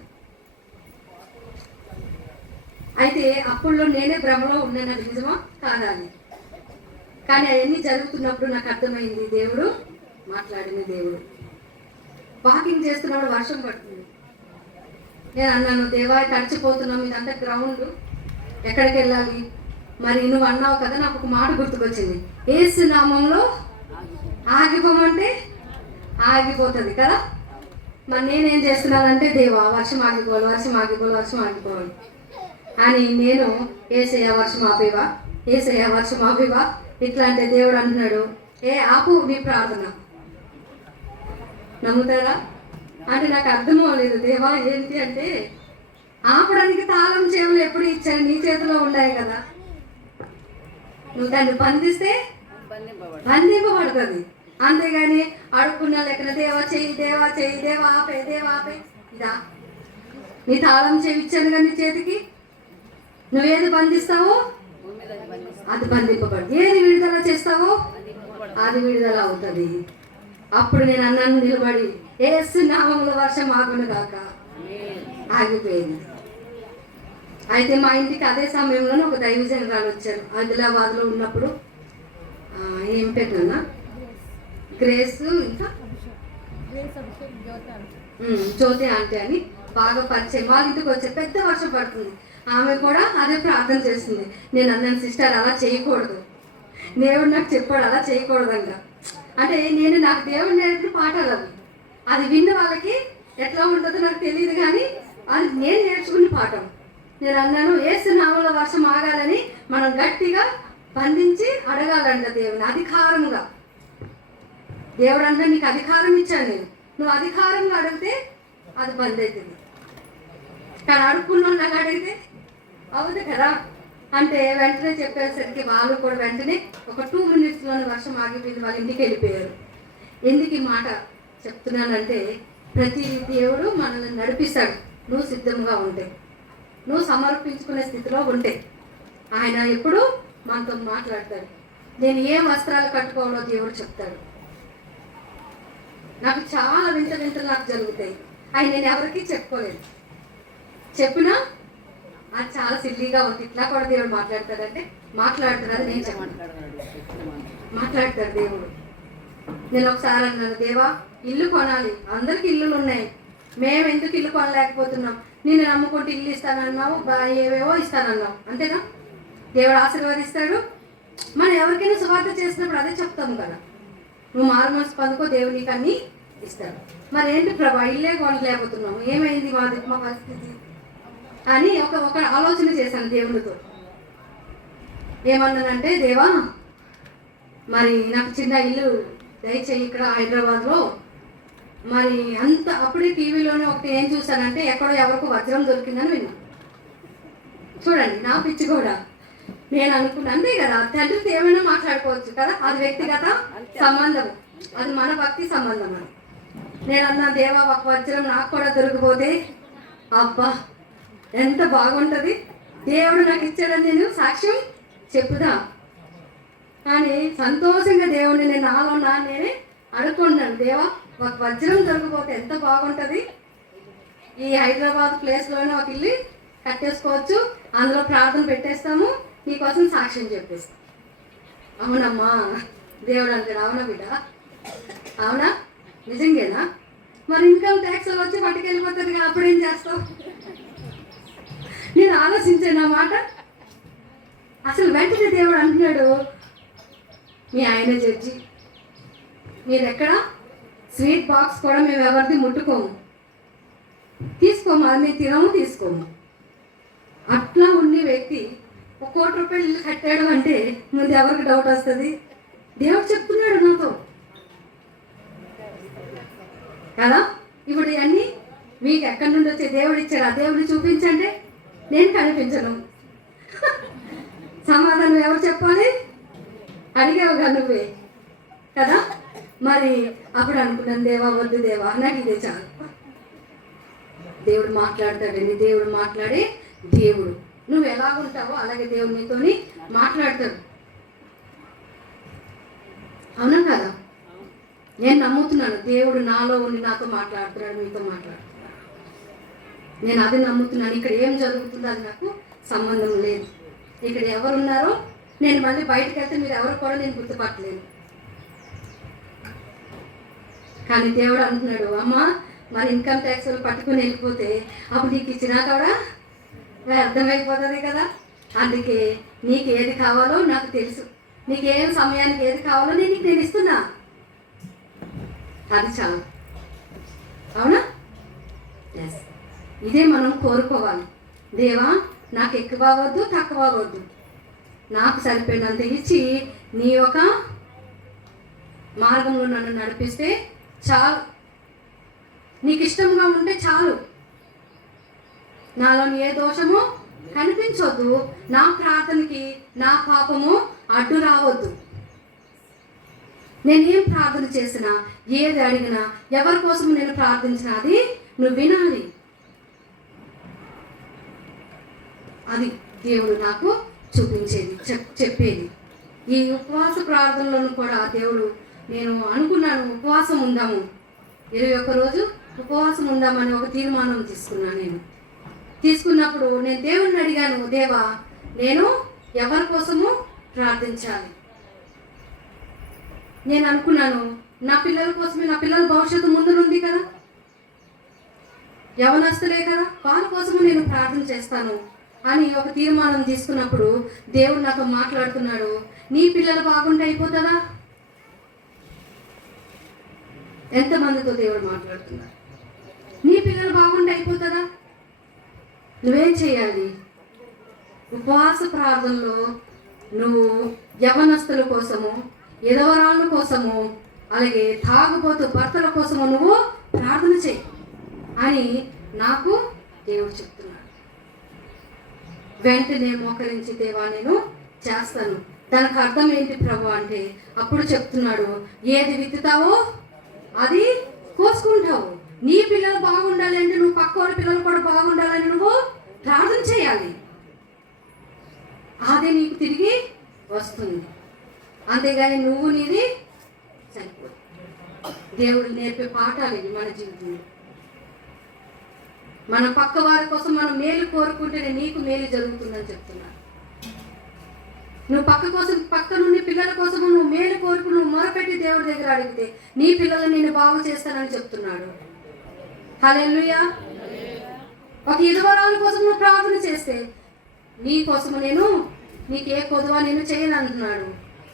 అయితే అప్పుడులో నేనే భ్రమలో ఉన్నాను, అది నిజమా కాదా అని. కానీ అవన్నీ జరుగుతున్నప్పుడు నాకు అర్థమైంది దేవుడు మాట్లాడిన దేవుడు. వాకింగ్ చేస్తున్నప్పుడు వర్షం పడుతుంది. నేను అన్నాను, దేవా తడిచిపోతున్నాం, ఇదంతా గ్రౌండ్, ఎక్కడికి వెళ్ళాలి? మరి నువ్వు అన్నావు కదా, నాకు ఒక మాట గుర్తుకొచ్చింది, యేసు నామంలో ఆగిపోమంటే ఆగిపోతుంది కదా. మరి నేనేం చేస్తున్నానంటే, దేవా వర్షం ఆగిపోవాలి అని నేను యేసయ్య వర్షం ఆపేవా ఇట్లా అంటే దేవుడు అంటున్నాడు, ఆపు నీ ప్రార్థన. నమ్ముతారా? అంటే నాకు అర్థం అవ్వలేదు. దేవా ఏంటి అంటే, ఆపడానికి తాళం చెవులు ఎప్పుడు ఇచ్చాను, నీ చేతిలో ఉన్నాయి కదా, నువ్వు దాన్ని బంధిస్తే బంధింపబడుతుంది. అంతేగాని అడుక్కున్నా లెక్కన దేవా చెయ్యి ఆపే ఇదా? నీ తాళం చెవి ఇచ్చాను కానీ నీ చేతికి, నువ్వేది బంధిస్తావో అది బంధింపబడు, ఏది విడుదల చేస్తావో అది విడుదల అవుతుంది. అప్పుడు నేను అన్నాను నిలబడి, యేసు నామములో వర్షం ఆగును గాక. ఆగిపోయింది. అయితే మా ఇంటికి అదే సమయంలో ఒక దైవజనురాలు వచ్చారు. ఆదిలాబాద్లో ఉన్నప్పుడు ఏం పేరున్నా గ్రేస్, ఇంకా జ్యోతి ఆంటీ అని బాగా పరిచయం. వాళ్ళ ఇంటికి వచ్చే పెద్ద వర్షం పడుతుంది. ఆమె కూడా అదే ప్రార్థన చేస్తుంది. నేను అన్నాను, సిస్టర్ అలా చేయకూడదు, దేవుడు నాకు చెప్పాడు అలా చేయకూడదంట. అంటే నాకు దేవుడు నేర్పిన పాఠాలు అవి, అది విన్న వాళ్ళకి ఎట్లా ఉంటుందో నాకు తెలియదు, కానీ అది నేను నేర్చుకున్న పాఠం. నేను అన్నాను, యేసు నామములో వర్షం ఆగాలని మనం గట్టిగా బంధించి అడగాలంట దేవుని అధికారంగా. దేవుడు అంటే నీకు అధికారం ఇచ్చాను నేను, నువ్వు అధికారంగా అడిగితే అది బంద్ అవుతుంది. కానీ అడుక్కున్నాను నాకు అడిగితే అవుతుంది కదా. అంటే వెంటనే చెప్పేసరికి వాళ్ళు కూడా వెంటనే ఒక 2 minutesలోనే వర్షం ఆగిపోయింది, వాళ్ళ ఇంటికి వెళ్ళిపోయారు. ఎందుకు ఈ మాట చెప్తున్నానంటే, ప్రతి దేవుడు మనల్ని నడిపిస్తాడు నువ్వు సిద్ధంగా ఉంటే, నువ్వు సమర్పించుకునే స్థితిలో ఉంటే. ఆయన ఎప్పుడు మనతో మాట్లాడతాడు. నేను ఏ వస్త్రాలు కట్టుకోవాలో దేవుడు చెప్తాడు. నాకు చాలా వింతలు నాకు జరుగుతాయి, అవి నేను ఎవరికి చెప్పుకోలేదు. చెప్పినా అది చాలా సిల్లీగా ఉంది. ఇట్లా కూడా దేవుడు మాట్లాడతాడంటే మాట్లాడతాడు, అది నేను చెప్పాను, మాట్లాడతాడు దేవుడు. నేను ఒకసారి అన్నాను, దేవా ఇల్లు కొనాలి, అందరికి ఇల్లులు ఉన్నాయి, మేము ఎందుకు ఇల్లు కొనలేకపోతున్నాం? నేను నమ్ముకుంటే ఇల్లు ఇస్తానన్నావు, ఏవేవో ఇస్తానన్నావు, అంతేనా? దేవుడు ఆశీర్వదిస్తాడు. మనం ఎవరికైనా సువార్త చేసినప్పుడు అదే చెప్తాము కదా, నువ్వు మారు మనసు పొందుకో, దేవుడు నీకు అన్నీ ఇస్తాడు. మరి ఏంటి ప్రభా ఇల్లే కొనలేకపోతున్నాము, ఏమైంది మా పరిస్థితి అని ఒక ఆలోచన చేశాను దేవునితో. ఏమన్నానంటే, దేవా మరి నాకు చిన్న ఇల్లు దయచేయి ఇక్కడ హైదరాబాద్లో. మరి అంత అప్పుడే టీవీలోనే ఒకటి ఏం చూశానంటే, ఎక్కడో ఎవరికో వజ్రం దొరికిందని విన్నా. చూడండి నా పిచ్చి కూడా. నేను అనుకున్నా అంతే కదా, తండ్రితో ఏమైనా మాట్లాడుకోవచ్చు కదా, అది వ్యక్తిగత సంబంధం, అది మన భక్తి సంబంధం అని. నేను అన్నా, దేవా ఒక వజ్రం నాకు కూడా దొరికిపోతే అబ్బా ఎంత బాగుంటుంది దేవుడు నాకు ఇచ్చాడని నేను సాక్ష్యం చెప్పుదా. కానీ సంతోషంగా దేవుడిని నేను నాలో నేనే అడుక్కుంటున్నాను, దేవా ఒక వజ్రం దొరికిపోతే ఎంత బాగుంటుంది, ఈ హైదరాబాద్ ప్లేస్లోనే ఒక ఇల్లు కట్టేసుకోవచ్చు, అందులో ప్రార్థన పెట్టేస్తాము, నీకోసం సాక్ష్యం చెప్పేస్తాం. అవునమ్మా దేవుడు అంటాడు. అవునా బిడ్డ, అవునా నిజంగానా? మరి ఇన్కమ్ ట్యాక్స్ వచ్చి పట్టుకెళ్ళిపోతుంది కదా, అప్పుడేం చేస్తావు? నేను ఆలోచించాను ఆ మాట. అసలు వెంటనే దేవుడు అంటున్నాడు, మీ ఆయన జడ్జి, మీరు ఎక్కడ స్వీట్ బాక్స్ కూడా మేము ఎవరిది ముట్టుకోము, తీసుకోము, అది మేము తినము, తీసుకోము. అట్లా ఉండే వ్యక్తి ₹1 కోటి ఇల్లు కట్టాడు అంటే ముందు ఎవరికి డౌట్ వస్తుంది? దేవుడు చెప్తున్నాడు నాతో కదా. ఇప్పుడు ఇవన్నీ మీకు ఎక్కడి నుండి వచ్చే దేవుడు ఇచ్చాడు, ఆ దేవుడిని చూపించండి, నేను కనిపించను. సమాధానం ఎవరు చెప్పాలి? అడిగేవుగా నువ్వే కదా. మరి అప్పుడు అనుకున్నాను, దేవా వద్దు దేవా, నాకు ఇదే చాలు. దేవుడు మాట్లాడతాడండి, దేవుడు మాట్లాడే దేవుడు. నువ్వు ఎలాగుంటావో అలాగే దేవుడు నీతోని మాట్లాడతాడు. అవునా కదా? నేను నమ్ముతున్నాను, దేవుడు నాలో ఉండి నాతో మాట్లాడుతున్నాడు, మీతో మాట్లాడుతున్నాడు. నేను అది నమ్ముతున్నాను. ఇక్కడ ఏం జరుగుతుందో అది నాకు సంబంధం లేదు. ఇక్కడ ఎవరున్నారో నేను మళ్ళీ బయటకు వెళ్తే మీరు ఎవరు కూడా నేను గుర్తుపట్టలేను. కానీ దేవుడు అంటున్నాడు, అమ్మా మరి ఇన్కమ్ ట్యాక్స్ పట్టుకుని వెళ్ళిపోతే అప్పుడు నీకు ఇచ్చినా కూడా అర్థమైపోతుంది కదా. అందుకే నీకు ఏది కావాలో నాకు తెలుసు, నీకేం సమయానికి ఏది కావాలో నేను ఇస్తున్నా, అది చాలు. అవునా? ఎస్, ఇదే మనం కోరుకోవాలి. దేవా నాకు ఎక్కువ అవ్వద్దు, తక్కువ అవ్వద్దు, నాకు సరిపోయినంత ఇచ్చి నీ యొక్క మార్గంలో నన్ను నడిపిస్తే చాలు, నీకు ఇష్టంగా ఉంటే చాలు, నాలో ఏ దోషము కనిపించొద్దు, నా ప్రార్థనకి నా పాపము అడ్డు రావద్దు. నేనేం ప్రార్థన చేసినా, ఏది అడిగినా, ఎవరి కోసం నేను ప్రార్థించినా అది నువ్వు వినాలి. అది దేవుడు నాకు చూపించేది, చెప్పేది. ఈ ఉపవాస ప్రార్థనలను కూడా దేవుడు, నేను అనుకున్నాను ఉపవాసం ఉందాము, 21 రోజు ఉపవాసం ఉందామని ఒక తీర్మానం తీసుకున్నాను. నేను తీసుకున్నప్పుడు నేను దేవుడిని అడిగాను, దేవా నేను ఎవరి కోసము ప్రార్థించాలి? నేను అనుకున్నాను నా పిల్లల కోసమే, నా పిల్లల భవిష్యత్తు ముందునుంది కదా, యవనస్తులే కదా, వాళ్ళ కోసము నేను ప్రార్థన చేస్తాను అని ఒక తీర్మానం తీసుకున్నప్పుడు దేవుడు నాతో మాట్లాడుతున్నాడు, నీ పిల్లలు బాగుంటే అయిపోతుందా? ఎంతమందితో దేవుడు మాట్లాడుతున్నాడు? నీ పిల్లలు బాగుంటే అయిపోతుందా? నువ్వేం చేయాలి? ఉపవాస ప్రార్థనలో నువ్వు యవనస్తుల కోసము, ఎదవరాళ్ళ కోసము, అలాగే తాగుబోతు భర్తల కోసము నువ్వు ప్రార్థన చేయి అని నాకు దేవుడు చెప్తున్నాడు. వెంటనే మోకరించి, దేవా నేను చేస్తాను. దానికి అర్థం ఏంటి ప్రభు అంటే, అప్పుడు చెప్తున్నాడు, ఏది విత్తుతావో అది కోసుకుంటావు. నీ పిల్లలు బాగుండాలి అంటే నువ్వు పక్కోడి పిల్లలు కూడా బాగుండాలని నువ్వు ప్రార్థన చేయాలి, అదే నీకు తిరిగి వస్తుంది. అంతేగాని నువ్వు నీది సరిపోదు. దేవుడు నేర్పే పాఠాలు ఇవి మన జీవితంలో. మన పక్క వారి కోసం మనం మేలు కోరుకుంటేనే నీకు మేలు జరుగుతుందని చెప్తున్నాను. నువ్వు పక్క నుండి పిల్లల కోసం నువ్వు మేలు కోరుకు, నువ్వు మొరపెట్టి దేవుడి దగ్గర అడిగితే నీ పిల్లలు నేను బాగు చేస్తానని చెప్తున్నాడు. హల్లెలూయా. ఒక ఇరువరాల కోసం నువ్వు ప్రార్థన చేస్తే నీ కోసము నీకు ఏ కొదువా నేను చేయను అంటున్నాడు.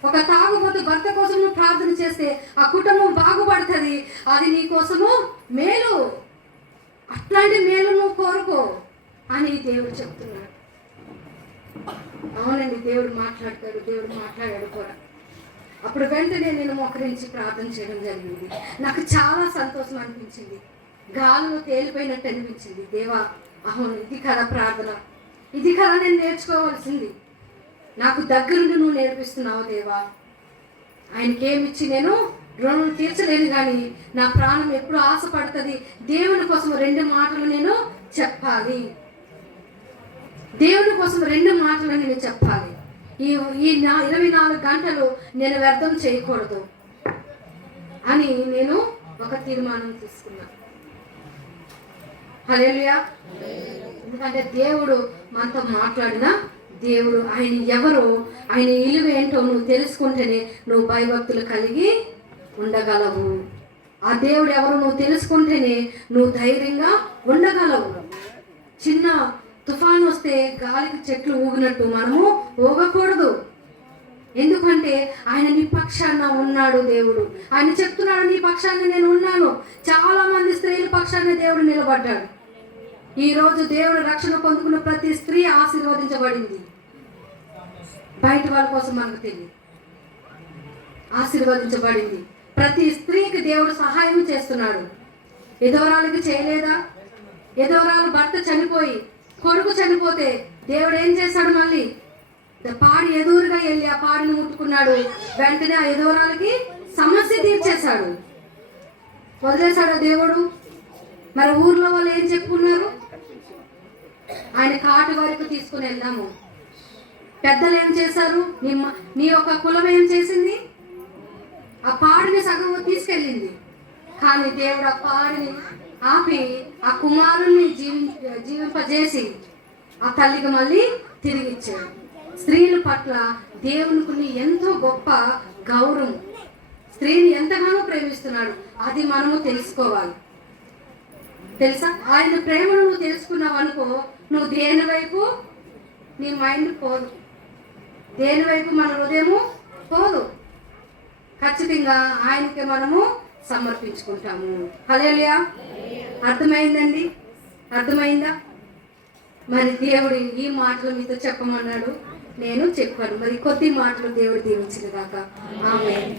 ఒక తాగుబోతు భర్త కోసం నువ్వు ప్రార్థన చేస్తే ఆ కుటుంబం బాగుపడుతుంది, అది నీ కోసము మేలు. అట్లాంటి మేలు నువ్వు కోరుకో అని దేవుడు చెప్తున్నాడు. అవునండి, దేవుడు మాట్లాడతాడు, దేవుడు మాట్లాడాడు కూడా. అప్పుడు వెంటనే నేను మోకరించి ప్రార్థన చేయడం జరిగింది. నాకు చాలా సంతోషం అనిపించింది, గాల్లో తేలిపోయినట్టు అనిపించింది. దేవా అవును, ఇది కదా ప్రార్థన, ఇది కదా నేను నేర్చుకోవాల్సింది, నాకు దగ్గరుండి నువ్వు నేర్పిస్తున్నావు దేవా. ఆయనకేమిచ్చి నేను రుణం తీర్చలేను, కానీ నా ప్రాణం ఎప్పుడు ఆశపడుతుంది దేవుని కోసం 2 మాటలు నేను చెప్పాలి. దేవుని కోసం 2 మాటలు నేను చెప్పాలి. ఈ 24 గంటలు నేను వ్యర్థం చేయకూడదు అని నేను ఒక తీర్మానం తీసుకున్నా. హల్లెలూయా. ఎందుకంటే దేవుడు మనతో మాట్లాడిన దేవుడు, ఆయన ఎవరో, ఆయన విలువ ఏంటో నువ్వు తెలుసుకుంటేనే నువ్వు భయభక్తులు కలిగి ఉండగలవు. ఆ దేవుడు ఎవరో నువ్వు తెలుసుకుంటేనే నువ్వు ధైర్యంగా ఉండగలవు. చిన్న తుఫాను వస్తే గాలికి చెట్లు ఊగినట్టు మనము ఊగకూడదు. ఎందుకంటే ఆయన నీ పక్షాన ఉన్నాడు. దేవుడు ఆయన చెప్తున్నాడు, నీ పక్షాన నేను ఉన్నాను. చాలా మంది స్త్రీల పక్షాన దేవుడు నిలబడ్డాడు. ఈరోజు దేవుడు రక్షణ పొందుకున్న ప్రతి స్త్రీ ఆశీర్వదించబడింది. బయట వాళ్ళ కోసం మనకు తెలియదు, ఆశీర్వదించబడింది. ప్రతి స్త్రీకి దేవుడు సహాయం చేస్తున్నాడు. ఎదవరాలకి చేయలేదా? ఎదవరాలు భర్త చనిపోయి, కొడుకు చనిపోతే దేవుడు ఏం చేశాడు? మళ్ళీ పాడి ఎదురుగా వెళ్ళి ఆ పాడిని ముట్టుకున్నాడు. వెంటనే ఆ ఎదవరాలకి సమస్య తీర్చేశాడు. వదిలేశాడు దేవుడు. మరి ఊర్లో వాళ్ళు ఏం చెప్పుకున్నారు? ఆయన కాటి వరకు తీసుకుని వెళ్దాము. పెద్దలు ఏం చేశారు? నీ యొక్క కులం ఏం చేసింది? ఆ పాడిని సగం తీసుకెళ్ళింది. కానీ దేవుడు ఆ పాడిని ఆపి ఆ కుమారుణ్ణి జీవింపజేసి ఆ తల్లికి మళ్ళీ తిరిగిచ్చాడు. స్త్రీల పట్ల దేవునికి ఎంతో గొప్ప గౌరవం, స్త్రీని ఎంతగానో ప్రేమిస్తున్నాడు. అది మనము తెలుసుకోవాలి. తెలుసా? ఆయన ప్రేమను నువ్వు తెలుసుకున్నావు అనుకో, నువ్వు దేని వైపు నీ మైండ్ పోదు, దేని వైపు మన హృదయము పోదు. ఖచ్చితంగా ఆయనకి మనము సమర్పించుకుంటాము. హల్లెలూయా. అర్థమైందండి? అర్థమైందా? మరి దేవుడు ఈ మాటలు మీతో చెప్పమన్నాడు, నేను చెప్పాను. మరి కొద్ది మాటలు దేవుడు దీవించిన దాకా ఆమేన్.